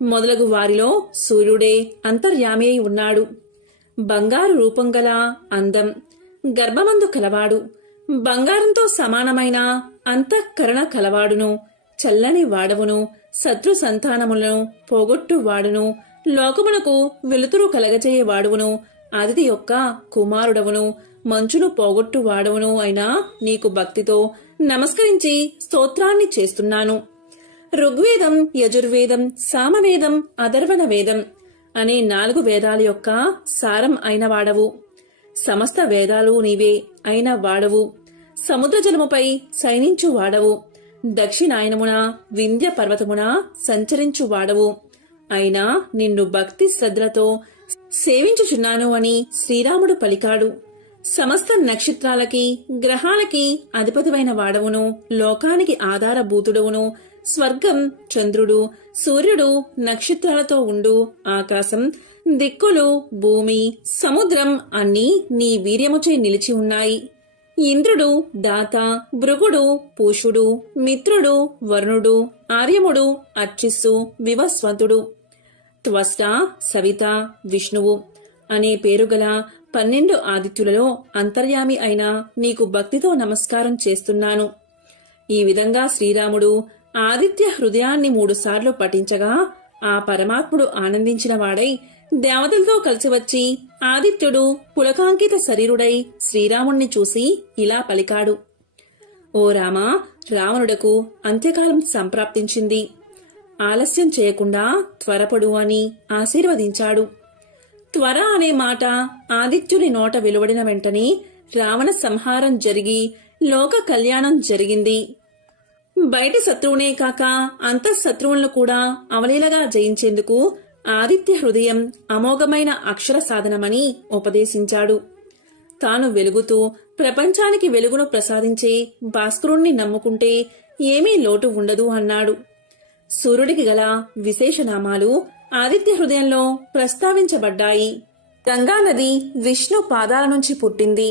మొదలగు వారిలో సూర్యుడే అంతర్యామి అయి ఉన్నాడు. బంగారు రూపం గల అందం, గర్భమందు కలవాడు, బంగారంతో సమానమైన అంతఃకరణ కలవాడును, చల్లని వాడవును, శత్రు సంతానములను పోగొట్టు వాడును, లోకమునకు వెలుతురు కలగజేయవాడువును, అదితి యొక్క కుమారుడవును, మంచును పోగొట్టు వాడవును అయినా నీకు భక్తితో నమస్కరించి స్తోత్రాన్ని చేస్తున్నాను. ఋగ్వేదం, యజుర్వేదం, సామవేదం, అథర్వణ వేదం అనే 4 వేదాల యొక్క సారం అయిన వాడవు. సమస్త వేదాలు నీవే అయిన వాడవు. సముద్ర జలముపై శయనించు వాడవు. దక్షిణాయనమున వింధ్య పర్వతమున సంచరించు వాడవు. అయినా నిన్ను భక్తి శ్రద్ధలతో సేవించుచున్నాను అని శ్రీరాముడు పలికాడు. సమస్త నక్షత్రాలకి, గ్రహాలకి అధిపతివైన వాడవును, లోకానికి ఆధారభూతుడవును, స్వర్గం, చంద్రుడు, సూర్యుడు, నక్షత్రాలతో ఉండు ఆకాశం, దిక్కులు, భూమి, సముద్రం అన్నీ నీ వీర్యముచే నిలిచి ఉన్నాయి. ఇంద్రుడు, దాత, భృగుడు, పూషుడు, మిత్రుడు, వరుణుడు, ఆర్యముడు, అర్చిస్సు, వివస్వంతుడు, త్వష్ట, సవిత, విష్ణువు అనే పేరుగల 12 ఆదిత్యులలో అంతర్యామి అయిన నీకు భక్తితో నమస్కారం చేస్తున్నాను. ఈ విధంగా శ్రీరాముడు ఆదిత్య హృదయాన్ని 3 సార్లు పఠించగా ఆ పరమాత్ముడు ఆనందించిన వాడై దేవతలతో కలిసి వచ్చి ఆదిత్యుడు పులకాంకిత శరీరుడై శ్రీరాముణ్ణి చూసి ఇలా పలికాడు. ఓ రామా, రావణుడకు అంత్యకాలం సంప్రాప్తించింది. ఆలస్యం చేయకుండా త్వరపడు అని ఆశీర్వదించాడు. త్వర అనే మాట ఆదిత్యుని నోట వెలువడిన వెంటనే రావణ సంహారం జరిగి లోక కళ్యాణం జరిగింది. బయటి శత్రువునే కాక అంతఃశత్రువులను కూడా అవలీలగా జయించేందుకు ఆదిత్య హృదయం అమోఘమైన అక్షర సాధనమని ఉపదేశించాడు. తాను వెలుగుతూ ప్రపంచానికి వెలుగును ప్రసాదించే భాస్కరుణ్ణి నమ్ముకుంటే ఏమీ లోటు ఉండదు అన్నాడు. సూర్యుడికి గల విశేషనామాలు ఆదిత్య హృదయంలో ప్రస్తావించబడ్డాయి. గంగానది విష్ణు పాదాల నుంచి పుట్టింది.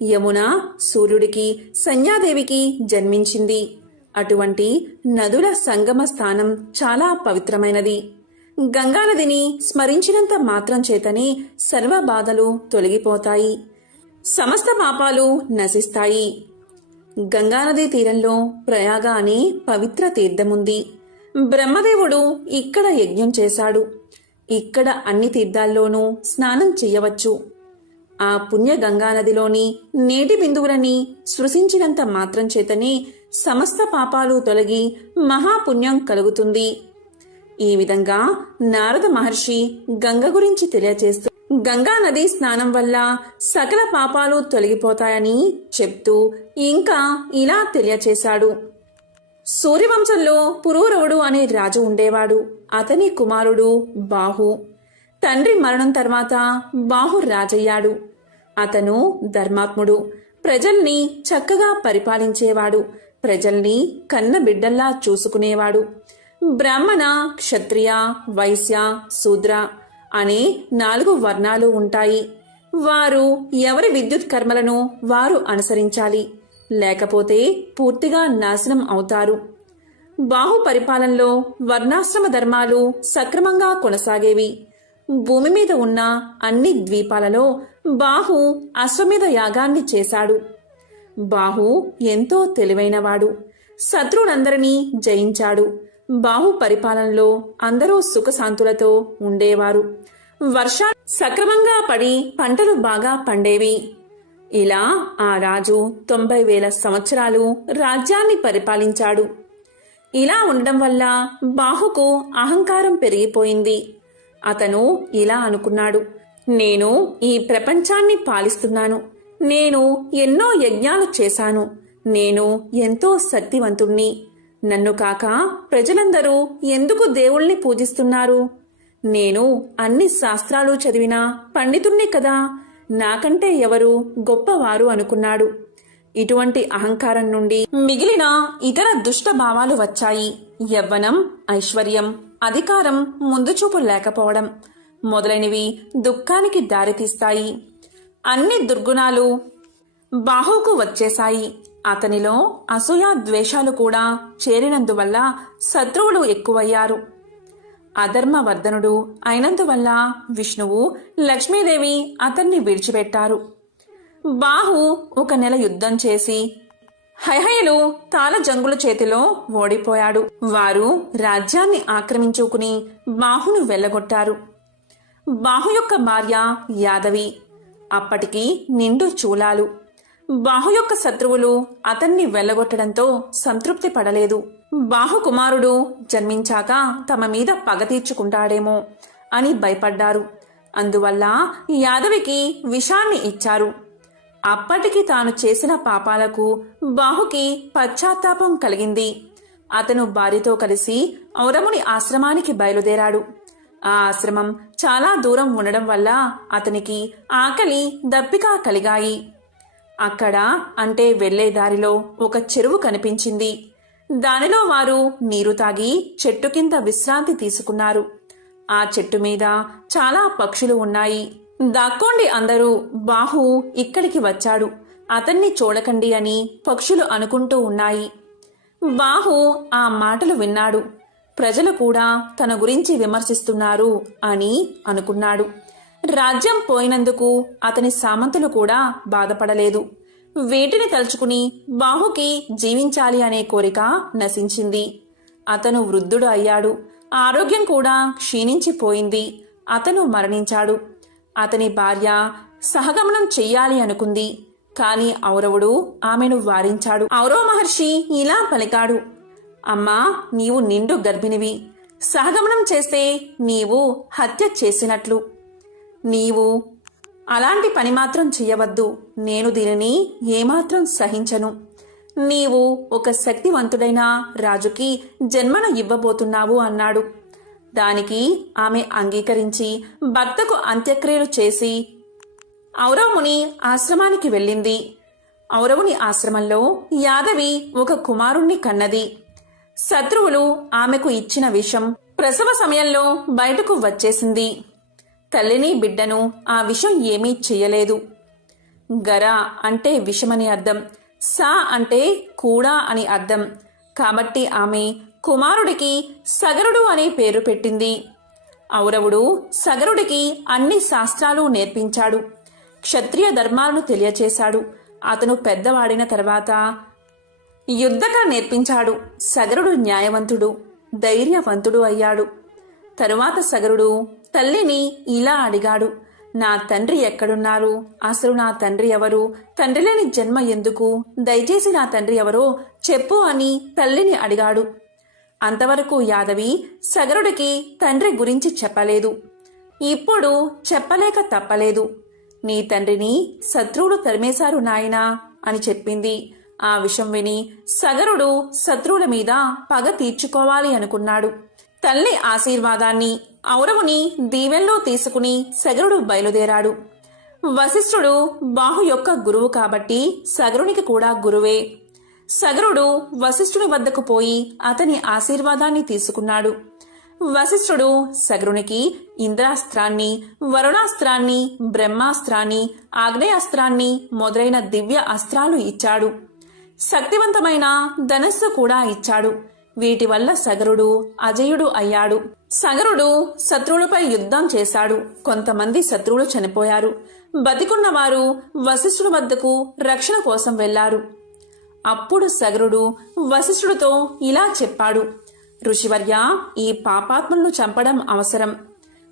యమున సూర్యుడికి, సంధ్యాదేవికి జన్మించింది. అటువంటి నదుల సంగమ స్థానం చాలా పవిత్రమైనది. గంగానదిని స్మరించినంత మాత్రం చేతనే సర్వ బాధలు తొలగిపోతాయి, సమస్త పాపాలు నశిస్తాయి. గంగానదీ తీరంలో ప్రయాగ అనే పవిత్ర తీర్థముంది. బ్రహ్మదేవుడు ఇక్కడ యజ్ఞం చేశాడు. ఇక్కడ అన్ని తీర్థాల్లోనూ స్నానం చెయ్యవచ్చు. ఆ పుణ్య గంగానదిలోని నీటి బిందువులని స్పృశించినంత మాత్రం చేతనే సమస్త పాపాలు తొలగి మహాపుణ్యం కలుగుతుంది. ఈ విధంగా నారద మహర్షి గంగ గురించి తెలియచేస్తూ గంగా నది స్నానం వల్ల సకల పాపాలు తొలగిపోతాయని చెప్తూ ఇంకా ఇలా తెలియచేశాడు. సూర్యవంశంలో పురూరవుడు అనే రాజు ఉండేవాడు. అతని కుమారుడు బాహు. తండ్రి మరణం తర్వాత బాహు రాజయ్యాడు. అతను ధర్మాత్ముడు, ప్రజల్ని చక్కగా పరిపాలించేవాడు, ప్రజల్ని కన్న బిడ్డల్లా చూసుకునేవాడు. బ్రాహ్మణ, క్షత్రియ, వైశ్య, శూద్ర అనే 4 వర్ణాలు ఉంటాయి. వారు ఎవరి విద్యుత్ కర్మలను వారు అనుసరించాలి, లేకపోతే పూర్తిగా నాశనం అవుతారు. బాహు పరిపాలనలో వర్ణాశ్రమ ధర్మాలు సక్రమంగా కొనసాగేవి. భూమి మీద ఉన్న అన్ని ద్వీపాలలో బాహు అశ్వమేధ యాగాన్ని చేశాడు. బాహు ఎంతో తెలివైనవాడు, శత్రువులందరినీ జయించాడు. బాహు పరిపాలనలో అందరూ సుఖశాంతులతో ఉండేవారు. వర్షాలు సక్రమంగా పడి పంటలు బాగా పండేవి. ఇలా ఆ రాజు 90,000 సంవత్సరాలు రాజ్యాన్ని పరిపాలించాడు. ఇలా ఉండడం వల్ల బాహుకు అహంకారం పెరిగిపోయింది. అతను ఇలా అనుకున్నాడు, నేను ఈ ప్రపంచాన్ని పాలిస్తున్నాను, నేను ఎన్నో యజ్ఞాలు చేశాను, నేను ఎంతో శక్తివంతుణ్ణి, నన్ను కాక ప్రజలందరూ ఎందుకు దేవుణ్ణి పూజిస్తున్నారు? నేను అన్ని శాస్త్రాలు చదివిన పండితుణ్ణి కదా, నాకంటే ఎవరు గొప్పవారు అనుకున్నాడు. ఇటువంటి అహంకారం నుండి మిగిలిన ఇతర దుష్ట భావాలు వచ్చాయి. యవ్వనం, ఐశ్వర్యం, అధికారం, ముందుచూపు లేకపోవడం మొదలైనవి దుఃఖానికి దారితీస్తాయి. అన్ని దుర్గుణాలు బాహుకు వచ్చేశాయి. అతనిలో అసూయ, ద్వేషాలు కూడా చేరినందువల్ల శత్రువులు ఎక్కువయ్యారు. అధర్మవర్ధనుడు అయినందువల్ల విష్ణువు, లక్ష్మీదేవి అతన్ని విడిచిపెట్టారు. బాహు 1 నెల యుద్ధం చేసి హైహయులు తాళజంగుల చేతిలో ఓడిపోయాడు. వారు రాజ్యాన్ని ఆక్రమించుకుని బాహును వెళ్ళగొట్టారు. బాహు యొక్క భార్య యాదవి, అప్పటికి నిండు చూలాలు. బాహు యొక్క శత్రువులు అతన్ని వెళ్ళగొట్టడంతో సంతృప్తి పడలేదు. బాహు కుమారుడు జన్మించాక తమ మీద పగ తీర్చుకుంటాడేమో అని భయపడ్డారు. అందువల్ల యాదవికి విషాన్ని ఇచ్చారు. అప్పటికి తాను చేసిన పాపాలకు బాహుకి పశ్చాత్తాపం కలిగింది. అతను భార్యతో కలిసి ఔరముని ఆశ్రమానికి బయలుదేరాడు. ఆ ఆశ్రమం చాలా దూరం ఉండడం వల్ల అతనికి ఆకలి, దప్పిక కలిగాయి. అక్కడ అంటే వెళ్లే దారిలో ఒక చెరువు కనిపించింది. దానిలో వారు నీరు తాగి చెట్టు కింద విశ్రాంతి తీసుకున్నారు. ఆ చెట్టు మీద చాలా పక్షులు ఉన్నాయి. దాక్కోండి అందరూ, బాహు ఇక్కడికి వచ్చాడు, అతన్ని చూడకండి అని పక్షులు అనుకుంటూ ఉన్నాయి. బాహు ఆ మాటలు విన్నాడు. ప్రజలు కూడా తన గురించి విమర్శిస్తున్నారు అని అనుకున్నాడు. రాజ్యం పోయినందుకు అతని సామంతులు కూడా బాధపడలేదు. వీటిని తలుచుకుని బాహుకి జీవించాలి అనే కోరిక నశించింది. అతను వృద్ధుడు అయ్యాడు. ఆరోగ్యం కూడా క్షీణించిపోయింది. అతను మరణించాడు. అతని భార్య సహగమనం చెయ్యాలి అనుకుంది. కాని ఔరవుడు ఆమెను వారించాడు. ఔరవ మహర్షి ఇలా పలికాడు, అమ్మా, నీవు నిండు గర్భిణివి. సహగమనం చేస్తే నీవు హత్య చేసినట్లు. నీవు అలాంటి పని మాత్రం చెయ్యవద్దు. నేను దీనిని ఏమాత్రం సహించను. నీవు ఒక శక్తివంతుడైన రాజుకి జన్మను ఇవ్వబోతున్నావు అన్నాడు. దానికి ఆమె అంగీకరించి భర్తకు అంత్యక్రియలు చేసి ఔరవముని ఆశ్రమానికి వెళ్ళింది. ఔరవుని ఆశ్రమంలో యాదవి ఒక కుమారుణ్ణి కన్నది. శత్రువులు ఆమెకు ఇచ్చిన విషం ప్రసవ సమయంలో బయటకు వచ్చేసింది. తల్లిని, బిడ్డను ఆ విషం ఏమీ చెయ్యలేదు. గర అంటే విషమని అర్థం, సా అంటే కూడా అని అర్థం. కాబట్టి ఆమె కుమారుడికి సగరుడు అనే పేరు పెట్టింది. ఔరవుడు సగరుడికి అన్ని శాస్త్రాలు నేర్పించాడు. క్షత్రియ ధర్మాలను తెలియచేశాడు. అతను పెద్దవాడిన తర్వాత యుద్ధకళ నేర్పించాడు. సగరుడు న్యాయవంతుడు, ధైర్యవంతుడు అయ్యాడు. తరువాత సగరుడు తల్లిని ఇలా అడిగాడు, నా తండ్రి ఎక్కడున్నారు? అసలు నా తండ్రి ఎవరు? తండ్రి లేని జన్మ ఎందుకు? దయచేసి నా తండ్రి ఎవరో చెప్పు అని తల్లిని అడిగాడు. అంతవరకు యాదవి సగరుడికి తండ్రి గురించి చెప్పలేదు. ఇప్పుడు చెప్పలేక తప్పలేదు. నీ తండ్రిని శత్రువులు తరిమేశారు నాయనా అని చెప్పింది. ఆ విషయం విని సగరుడు శత్రువుల మీద పగ తీర్చుకోవాలి అనుకున్నాడు. తల్లి ఆశీర్వాదాన్ని ఔరవుని దీవెల్లో తీసుకుని సగరుడు బయలుదేరాడు. వశిష్ఠుడు బాహు యొక్క గురువు కాబట్టి సగరునికి కూడా గురువే. సగరుడు వశిష్ఠుని వద్దకు పోయి అతని ఆశీర్వాదాన్ని తీసుకున్నాడు. వశిష్ఠుడు సగరునికి ఇంద్రాస్త్రాన్ని, వరుణాస్త్రాన్ని, బ్రహ్మాస్త్రాన్ని, ఆగ్నేయాస్త్రాన్ని మొదలైన దివ్య అస్త్రాలు ఇచ్చాడు. శక్తివంతమైన ధనస్సు కూడా ఇచ్చాడు. వీటి వల్ల సగరుడు అజయుడు అయ్యాడు. సగరుడు శత్రువులపై యుద్ధం చేశాడు. కొంతమంది శత్రువులు చనిపోయారు. బతికున్నవారు వశిష్ఠుడి వద్దకు రక్షణ కోసం వెళ్లారు. అప్పుడు సగరుడు వశిష్ఠుడితో ఇలా చెప్పాడు: ఋషివర్య, ఈ పాపాత్ములను చంపడం అవసరం.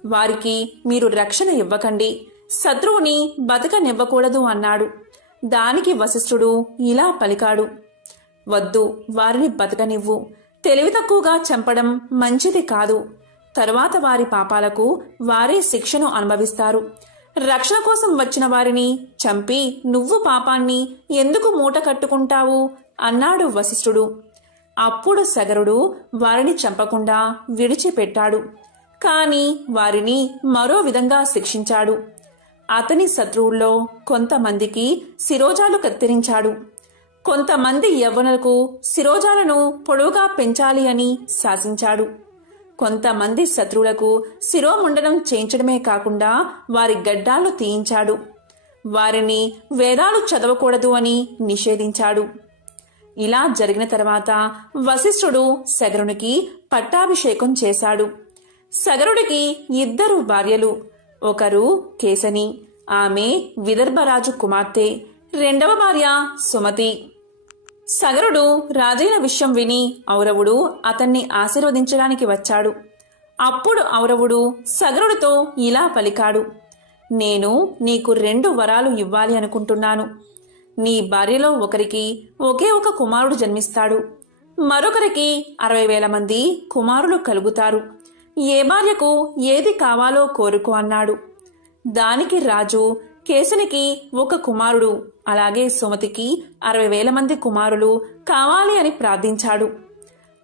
వారికి మీరు రక్షణ ఇవ్వకండి, శత్రువుని బతకనివ్వకూడదు అన్నాడు. దానికి వశిష్ఠుడు ఇలా పలికాడు: వద్దు, వారిని బతకనివ్వు. తెలివి తక్కువగా చంపడం మంచిది కాదు. తరువాత వారి పాపాలకు వారే శిక్షను అనుభవిస్తారు. రక్షణ కోసం వచ్చిన వారిని చంపి నువ్వు పాపాన్ని ఎందుకు మూట కట్టుకుంటావు అన్నాడు వశిష్ఠుడు. అప్పుడు సగరుడు వారిని చంపకుండా విడిచిపెట్టాడు. కాని వారిని మరో విధంగా శిక్షించాడు. అతని శత్రువుల్లో కొంతమందికి శిరోజాలు కత్తిరించాడు. కొంతమంది యవ్వనులకు శిరోజాలను పొడవుగా పెంచాలి అని శాసించాడు. కొంతమంది శత్రువులకు శిరోముండనం చేయించడమే కాకుండా వారి గడ్డాలు తీయించాడు. వారిని వేదాలు చదవకూడదు అని నిషేధించాడు. ఇలా జరిగిన తర్వాత వశిష్ఠుడు సగరునికి పట్టాభిషేకం చేశాడు. సగరుడికి 2 భార్యలు. ఒకరు కేసని, ఆమె విదర్భరాజు కుమార్తె. 2వ భార్య సుమతి. సగరుడు రాజైన విషయం విని ఔరవుడు అతన్ని ఆశీర్వదించడానికి వచ్చాడు. అప్పుడు ఔరవుడు సగరుడితో ఇలా పలికాడు: నేను నీకు 2 వరాలు ఇవ్వాలి అనుకుంటున్నాను. నీ భార్యలో ఒకరికి ఒకే ఒక కుమారుడు జన్మిస్తాడు. మరొకరికి 60,000 మంది కుమారులు కలుగుతారు. ఏ భార్యకు ఏది కావాలో కోరుకో అన్నాడు. దానికి రాజు కేసునికి ఒక కుమారుడు, అలాగే సుమతికి 60,000 మంది కుమారులు కావాలి అని ప్రార్థించాడు.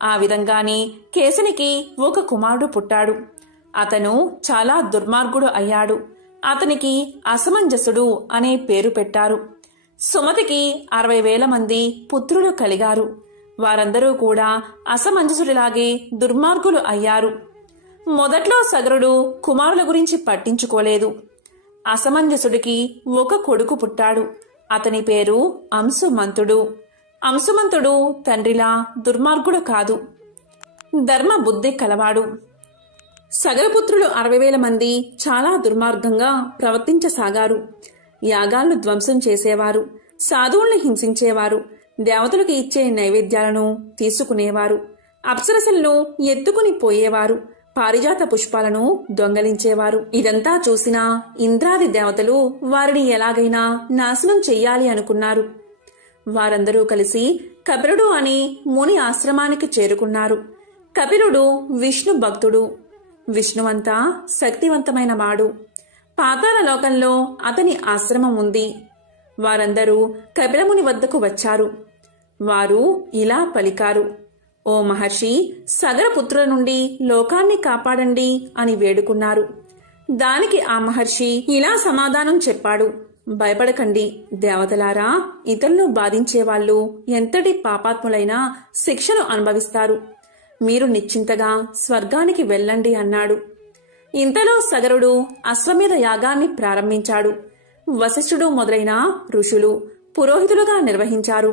ఆ విధంగానే కేసునికి ఒక కుమారుడు పుట్టాడు. అతను చాలా దుర్మార్గుడు అయ్యాడు. అతనికి అసమంజసుడు అనే పేరు పెట్టారు. సుమతికి 60,000 మంది పుత్రులు కలిగారు. వారందరూ కూడా అసమంజసుడిలాగే దుర్మార్గులు అయ్యారు. మొదట్లో సగరుడు కుమారుల గురించి పట్టించుకోలేదు. అసమంజసుడికి ఒక కొడుకు పుట్టాడు. అతని పేరు అంశుమంతుడు. అంశుమంతుడు తండ్రిలా దుర్మార్గుడు కాదు, ధర్మ బుద్ధి కలవాడు. సగరపుత్రులు 60,000 మంది చాలా దుర్మార్గంగా ప్రవర్తించసాగారు. యాగాలను ధ్వంసం చేసేవారు, సాధువుల్ని హింసించేవారు, దేవతలకు ఇచ్చే నైవేద్యాలను తీసుకునేవారు, అప్సరసలను ఎత్తుకుని పోయేవారు, పారిజాత పుష్పాలను దొంగలించేవారు. ఇదంతా చూసిన ఇంద్రాది దేవతలు వారిని ఎలాగైనా నాశనం చెయ్యాలి అనుకున్నారు. వారందరూ కలిసి కపిలుడు అనే ముని ఆశ్రమానికి చేరుకున్నారు. కపిలుడు విష్ణు భక్తుడు. విష్ణువంతా శక్తివంతమైన వాడు. పాతాళ లోకంలో అతని ఆశ్రమం ఉంది. వారందరూ కపిలముని వద్దకు వచ్చారు. వారు ఇలా పలికారు: ఓ మహర్షి, సగరపుత్రుల నుండి లోకాన్ని కాపాడండి అని వేడుకున్నారు. దానికి ఆ మహర్షి ఇలా సమాధానం చెప్పాడు: భయపడకండి దేవతలారా, ఇతరులను బాధించేవాళ్లు ఎంతటి పాపాత్ములైనా శిక్షను అనుభవిస్తారు. మీరు నిశ్చింతగా స్వర్గానికి వెళ్ళండి అన్నాడు. ఇంతలో సగరుడు అశ్వమేధ యాగాన్ని ప్రారంభించాడు. వశిష్ఠుడు మొదలైన ఋషులు పురోహితులుగా నిర్వహించారు.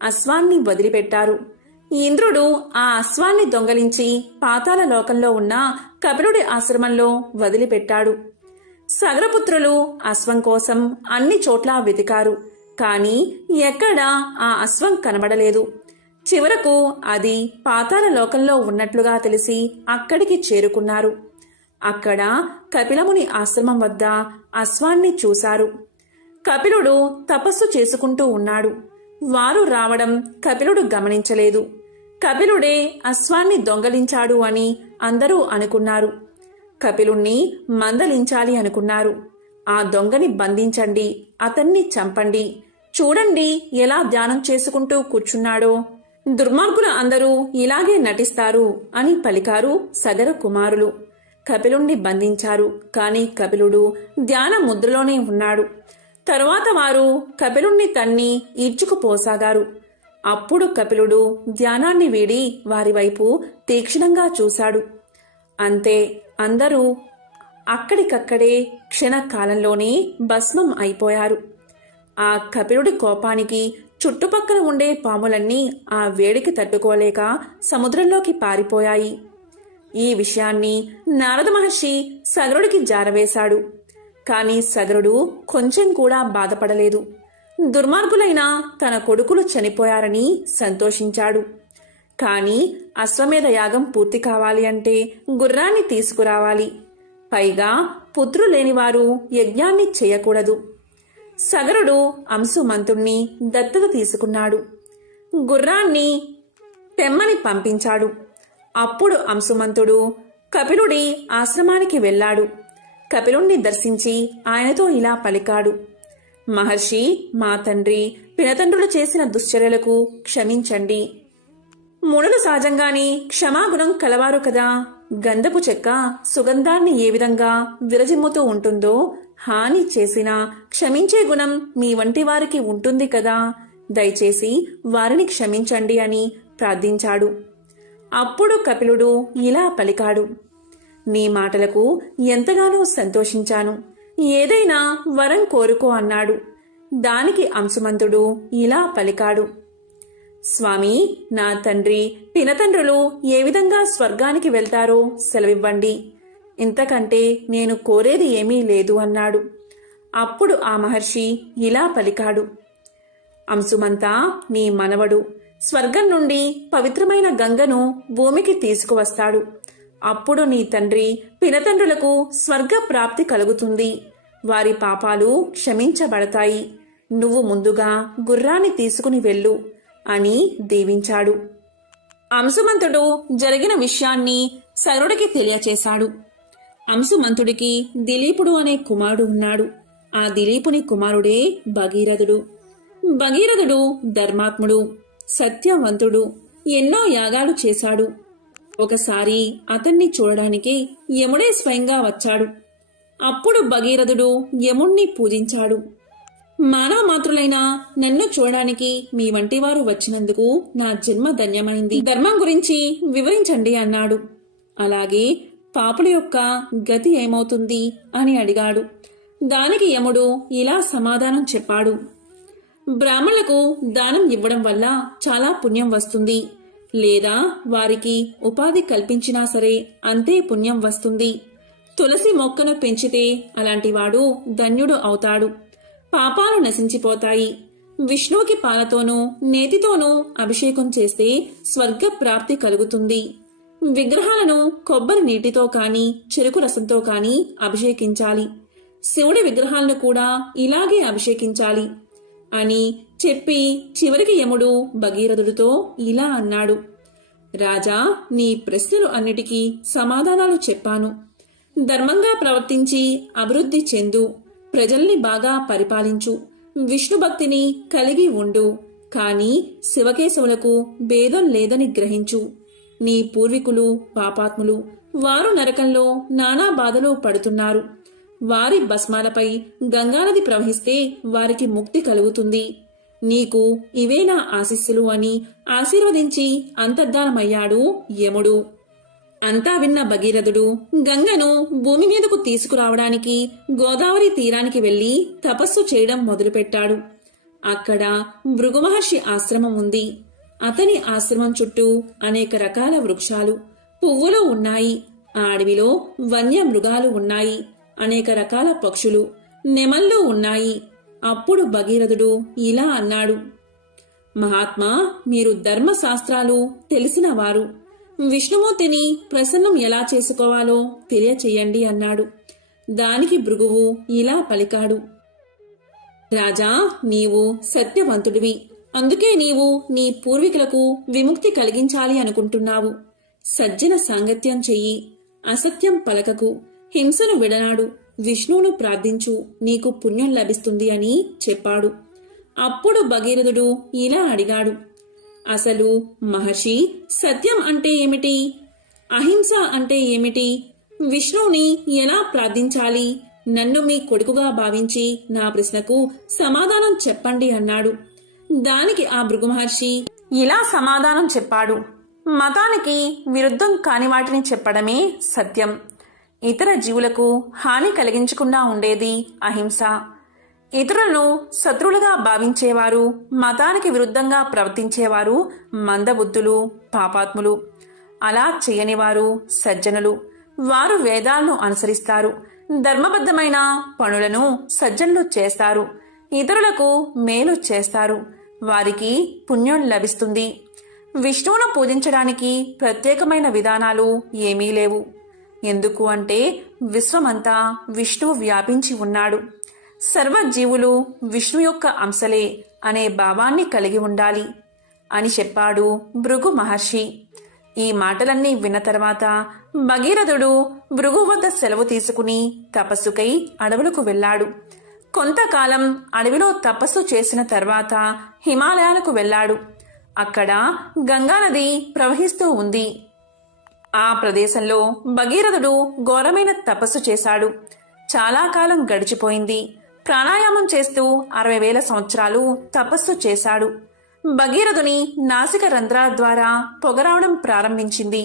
అశ్వాన్ని వదిలిపెట్టారు. ఇంద్రుడు ఆ అశ్వాన్ని దొంగలించి పాతాళ లోకంలో ఉన్న కపిలుడి ఆశ్రమంలో వదిలిపెట్టాడు. సగరపుత్రులు అశ్వం కోసం అన్ని చోట్ల వెతికారు. కాని ఎక్కడా ఆ అశ్వం కనబడలేదు. చివరకు అది పాతాళ లోకంలో ఉన్నట్లుగా తెలిసి అక్కడికి చేరుకున్నారు. అక్కడ కపిలముని ఆశ్రమం వద్ద అశ్వాన్ని చూశారు. కపిలుడు తపస్సు చేసుకుంటూ ఉన్నాడు. వారు రావడం కపిలుడు గమనించలేదు. కపిలుడే అశ్వాన్ని దొంగలించాడు అని అందరూ అనుకున్నారు. కపిలుణ్ణి మందలించాలి అనుకున్నారు. ఆ దొంగని బంధించండి, అతన్ని చంపండి. చూడండి ఎలా ధ్యానం చేసుకుంటూ కూర్చున్నాడో. దుర్మార్గులు అందరూ ఇలాగే నటిస్తారు అని పలికారు సగర కుమారులు. కపిలుణ్ణి బంధించారు. కాని కపిలుడు ధ్యాన ముద్రలోనే ఉన్నాడు. తరువాత వారు కపిలుణ్ణి తన్ని ఈడ్చుకుపోసాగారు. అప్పుడు కపిలుడు ధ్యానాన్ని వీడి వారి వైపు తీక్షణంగా చూశాడు. అంతే, అందరూ అక్కడికక్కడే క్షణకాలంలోనే భస్మం అయిపోయారు. ఆ కపిలుడి కోపానికి చుట్టుపక్కల ఉండే పాములన్నీ ఆ వేడికి తట్టుకోలేక సముద్రంలోకి పారిపోయాయి. ఈ విషయాన్ని నారద మహర్షి సగరుడికి జారవేశాడు. కాని సగరుడు కొంచెం కూడా బాధపడలేదు. దుర్మార్గులైన తన కొడుకులు చనిపోయారని సంతోషించాడు. కాని అశ్వమేధ యాగం పూర్తి కావాలి అంటే గుర్రాన్ని తీసుకురావాలి. పైగా పుత్రులేనివారు యజ్ఞాన్ని చేయకూడదు. సగరుడు అంశుమంతుణ్ణి దత్తత తీసుకున్నాడు. గుర్రాన్ని తెమ్మని పంపించాడు. అప్పుడు అంశుమంతుడు కపిలుడి ఆశ్రమానికి వెళ్ళాడు. కపిలుణ్ణి దర్శించి ఆయనతో ఇలా పలికాడు: మహర్షి, మా తండ్రి పినతండ్రులు చేసిన దుశ్చర్యలకు క్షమించండి. మునులు సహజంగానే క్షమాగుణం కలవారు కదా. గంధపు చెక్క సుగంధాన్ని ఏ విధంగా విరజిమ్ముతూ ఉంటుందో, హాని చేసినా క్షమించే గుణం మీ వంటి వారికి ఉంటుంది కదా. దయచేసి వారిని క్షమించండి అని ప్రార్థించాడు. అప్పుడు కపిలుడు ఇలా పలికాడు: నీ మాటలకు ఎంతగానో సంతోషించాను. ఏదైనా వరం కోరుకో అన్నాడు. దానికి అంశుమంతుడు ఇలా పలికాడు: స్వామి, నా తండ్రి పినతండ్రులు ఏ విధంగా స్వర్గానికి వెళ్తారో సెలవివ్వండి. ఇంతకంటే నేను కోరేది ఏమీ లేదు అన్నాడు. అప్పుడు ఆ మహర్షి ఇలా పలికాడు: అంశుమంతా, నీ మనవడు స్వర్గం నుండి పవిత్రమైన గంగను భూమికి తీసుకువస్తాడు. అప్పుడు నీ తండ్రి పినతండ్రులకు స్వర్గ ప్రాప్తి కలుగుతుంది. వారి పాపాలు క్షమించబడతాయి. నువ్వు ముందుగా గుర్రాన్ని తీసుకుని వెళ్ళు అని దీవించాడు. అంశుమంతుడు జరిగిన విషయాన్ని సగరుడికి తెలియచేశాడు. అంశుమంతుడికి దిలీపుడు అనే కుమారుడు ఉన్నాడు. ఆ దిలీపుని కుమారుడే భగీరథుడు. భగీరథుడు ధర్మాత్ముడు, సత్యవంతుడు, ఎన్నో యాగాలు చేశాడు. ఒకసారి అతన్ని చూడడానికి యముడే స్వయంగా వచ్చాడు. అప్పుడు భగీరథుడు యముణ్ణి పూజించాడు. మానవ మాతృలైన నన్ను చూడడానికి మీ వంటివారు వచ్చినందుకు నా జన్మ ధన్యమైంది. ధర్మం గురించి వివరించండి అన్నాడు. అలాగే పాపుల యొక్క గతి ఏమవుతుంది అని అడిగాడు. దానికి యముడు ఇలా సమాధానం చెప్పాడు: బ్రాహ్మణులకు దానం ఇవ్వడం వల్ల చాలా పుణ్యం వస్తుంది. లేదా వారికి ఉపాధి కల్పించినా సరే అంతే పుణ్యం వస్తుంది. తులసి మొక్కను పెంచితే అలాంటివాడు ధన్యుడు అవుతాడు. పాపాలు నశించిపోతాయి. విష్ణువుకి పాలతోనూ నేతితోనూ అభిషేకం చేస్తే స్వర్గ ప్రాప్తి కలుగుతుంది. విగ్రహాలను కొబ్బరి నీటితో కాని చెరుకు రసంతో కాని అభిషేకించాలి. శివుడి విగ్రహాలను కూడా ఇలాగే అభిషేకించాలి అని చెప్పి చివరికి యముడు భగీరథుడితో ఇలా అన్నాడు: రాజా, నీ ప్రశ్నలు అన్నిటికీ సమాధానాలు చెప్పాను. ధర్మంగా ప్రవర్తించి అభివృద్ధి చెందు. ప్రజల్ని బాగా పరిపాలించు. విష్ణు భక్తిని కలిగి ఉండు. కాని శివకేశవులకు భేదం లేదని గ్రహించు. నీ పూర్వీకులు పాపాత్ములు. వారు నరకంలో నానా బాధలు పడుతున్నారు. వారి భస్మాలపై గంగానది ప్రవహిస్తే వారికి ముక్తి కలుగుతుంది. నీకు ఇవేనా ఆశీస్సులు అని ఆశీర్వదించి అంతర్ధానమయ్యాడు యముడు. అంతా విన్న భగీరథుడు గంగను భూమి మీదకు తీసుకురావడానికి గోదావరి తీరానికి వెళ్లి తపస్సు చేయడం మొదలుపెట్టాడు. అక్కడ భృగు మహర్షి ఆశ్రమం ఉంది. అతని ఆశ్రమం చుట్టూ అనేక రకాల వృక్షాలు, పువ్వులు ఉన్నాయి. ఆ అడవిలో వన్య మృగాలు ఉన్నాయి. అనేక రకాల పక్షులు, నెమళ్ళు ఉన్నాయి. అప్పుడు భగీరథుడు ఇలా అన్నాడు: మహాత్మా, మీరు ధర్మశాస్త్రాలు తెలిసినవారు. విష్ణుమూర్తిని ప్రసన్నం ఎలా చేసుకోవాలో తెలియచేయండి అన్నాడు. దానికి భృగువు ఇలా పలికాడు: రాజా, నీవు సత్యవంతుడివి. అందుకే నీవు నీ పూర్వీకులకు విముక్తి కలిగించాలి అనుకుంటున్నావు. సజ్జన సాంగత్యం చెయ్యి. అసత్యం పలకకు. హింసను విడనాడు. విష్ణువును ప్రార్థించు. నీకు పుణ్యం లభిస్తుంది అని చెప్పాడు. అప్పుడు భగీరథుడు ఇలా అడిగాడు: అసలు మహర్షి, సత్యం అంటే ఏమిటి? అహింస అంటే ఏమిటి? విష్ణువుని ఎలా ప్రార్థించాలి? నన్ను మీ కొడుకుగా భావించి నా ప్రశ్నకు సమాధానం చెప్పండి అన్నాడు. దానికి ఆ భృగు మహర్షి ఇలా సమాధానం చెప్పాడు. మతానికి విరుద్ధం కాని వాటిని చెప్పడమే సత్యం. ఇతర జీవులకు హాని కలిగించకుండా ఉండేది అహింస. ఇతరులను శత్రువులుగా భావించేవారు, మతానికి విరుద్ధంగా ప్రవర్తించేవారు మందబుద్ధులు, పాపాత్ములు. అలా చేయనివారు సజ్జనులు. వారు వేదాలను అనుసరిస్తారు, ధర్మబద్ధమైన పనులను సజ్జనులు చేస్తారు, ఇతరులకు మేలు చేస్తారు, వారికి పుణ్యం లభిస్తుంది. విష్ణువును పూజించడానికి ప్రత్యేకమైన విధానాలు ఏమీ లేవు. ఎందుకు అంటే విశ్వమంతా విష్ణువు వ్యాపించి ఉన్నాడు. సర్వజీవులు విష్ణు యొక్క అంశలే అనే భావాన్ని కలిగి ఉండాలి అని చెప్పాడు భృగు మహర్షి. ఈ మాటలన్నీ విన్న తర్వాత భగీరథుడు భృగు వద్ద సెలవు తీసుకుని తపస్సుకై అడవులకు వెళ్ళాడు. కొంతకాలం అడవిలో తపస్సు చేసిన తర్వాత హిమాలయాలకు వెళ్ళాడు. అక్కడ గంగానది ప్రవహిస్తూ ఉంది. ఆ ప్రదేశంలో భగీరథుడు ఘోరమైన తపస్సు చేశాడు. చాలా కాలం గడిచిపోయింది. ప్రాణాయామం చేస్తూ 60,000 సంవత్సరాలు తపస్సు చేశాడు. భగీరథుని నాసిక రంధ్రాల ద్వారా పొగరావడం ప్రారంభించింది.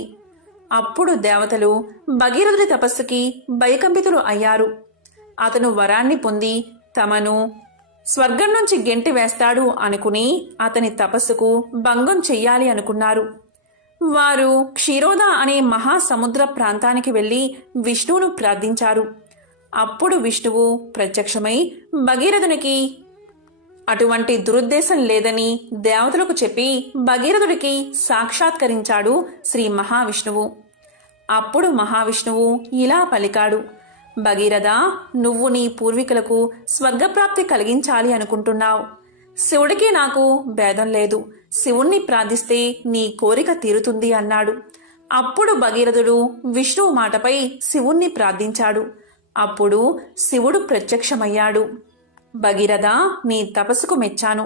అప్పుడు దేవతలు భగీరథుడి తపస్సుకి భయకంపితులు అయ్యారు. అతను వరాన్ని పొంది తమను స్వర్గం నుంచి గెంటి వేస్తాడు అనుకుని అతని తపస్సుకు భంగం చెయ్యాలి అనుకున్నారు. వారు క్షీరోద అనే మహాసముద్ర ప్రాంతానికి వెళ్లి విష్ణువును ప్రార్థించారు. అప్పుడు విష్ణువు ప్రత్యక్షమై భగీరథునికి అటువంటి దురుద్దేశం లేదని దేవతలకు చెప్పి భగీరథుడికి సాక్షాత్కరించాడు శ్రీ మహావిష్ణువు. అప్పుడు మహావిష్ణువు ఇలా పలికాడు, భగీరథ, నువ్వు నీ పూర్వీకులకు స్వర్గప్రాప్తి కలిగించాలి అనుకుంటున్నావు. శివుడికి నాకు భేదం లేదు. శివుణ్ణి ప్రార్థిస్తే నీ కోరిక తీరుతుంది అన్నాడు. అప్పుడు భగీరథుడు విష్ణువు మాటపై శివుణ్ణి ప్రార్థించాడు. అప్పుడు శివుడు ప్రత్యక్షమయ్యాడు. భగీరథ, నీ తపస్సుకు మెచ్చాను.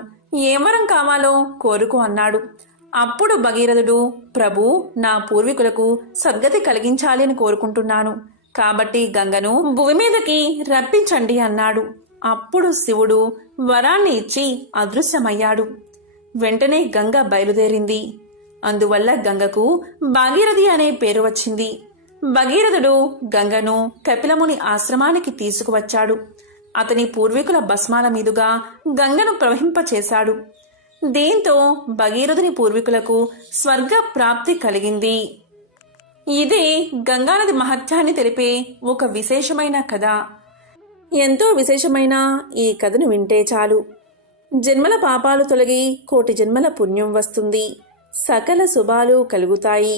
ఏం వరం కావాలో కోరుకో అన్నాడు. అప్పుడు భగీరథుడు, ప్రభు, నా పూర్వీకులకు సద్గతి కలిగించాలి అని కోరుకుంటున్నాను. కాబట్టి గంగను భూమి మీదకి రప్పించండి అన్నాడు. అప్పుడు శివుడు వరాన్ని ఇచ్చి అదృశ్యమయ్యాడు. వెంటనే గంగ బయలుదేరింది. అందువల్ల గంగకు భాగీరథి అనే పేరు వచ్చింది. భగీరథుడు గంగను కపిలముని ఆశ్రమానికి తీసుకువచ్చాడు. అతని పూర్వీకుల భస్మాల మీదుగా గంగను ప్రవహింపచేశాడు. దీంతో భగీరథుని పూర్వీకులకు స్వర్గ ప్రాప్తి కలిగింది. ఇదే గంగానది మహత్యాన్ని తెలిపే ఒక విశేషమైన కథ. ఎంతో విశేషమైన ఈ కథను వింటే చాలు జన్మల పాపాలు తొలగి కోటి జన్మల పుణ్యం వస్తుంది, సకల శుభాలు కలుగుతాయి.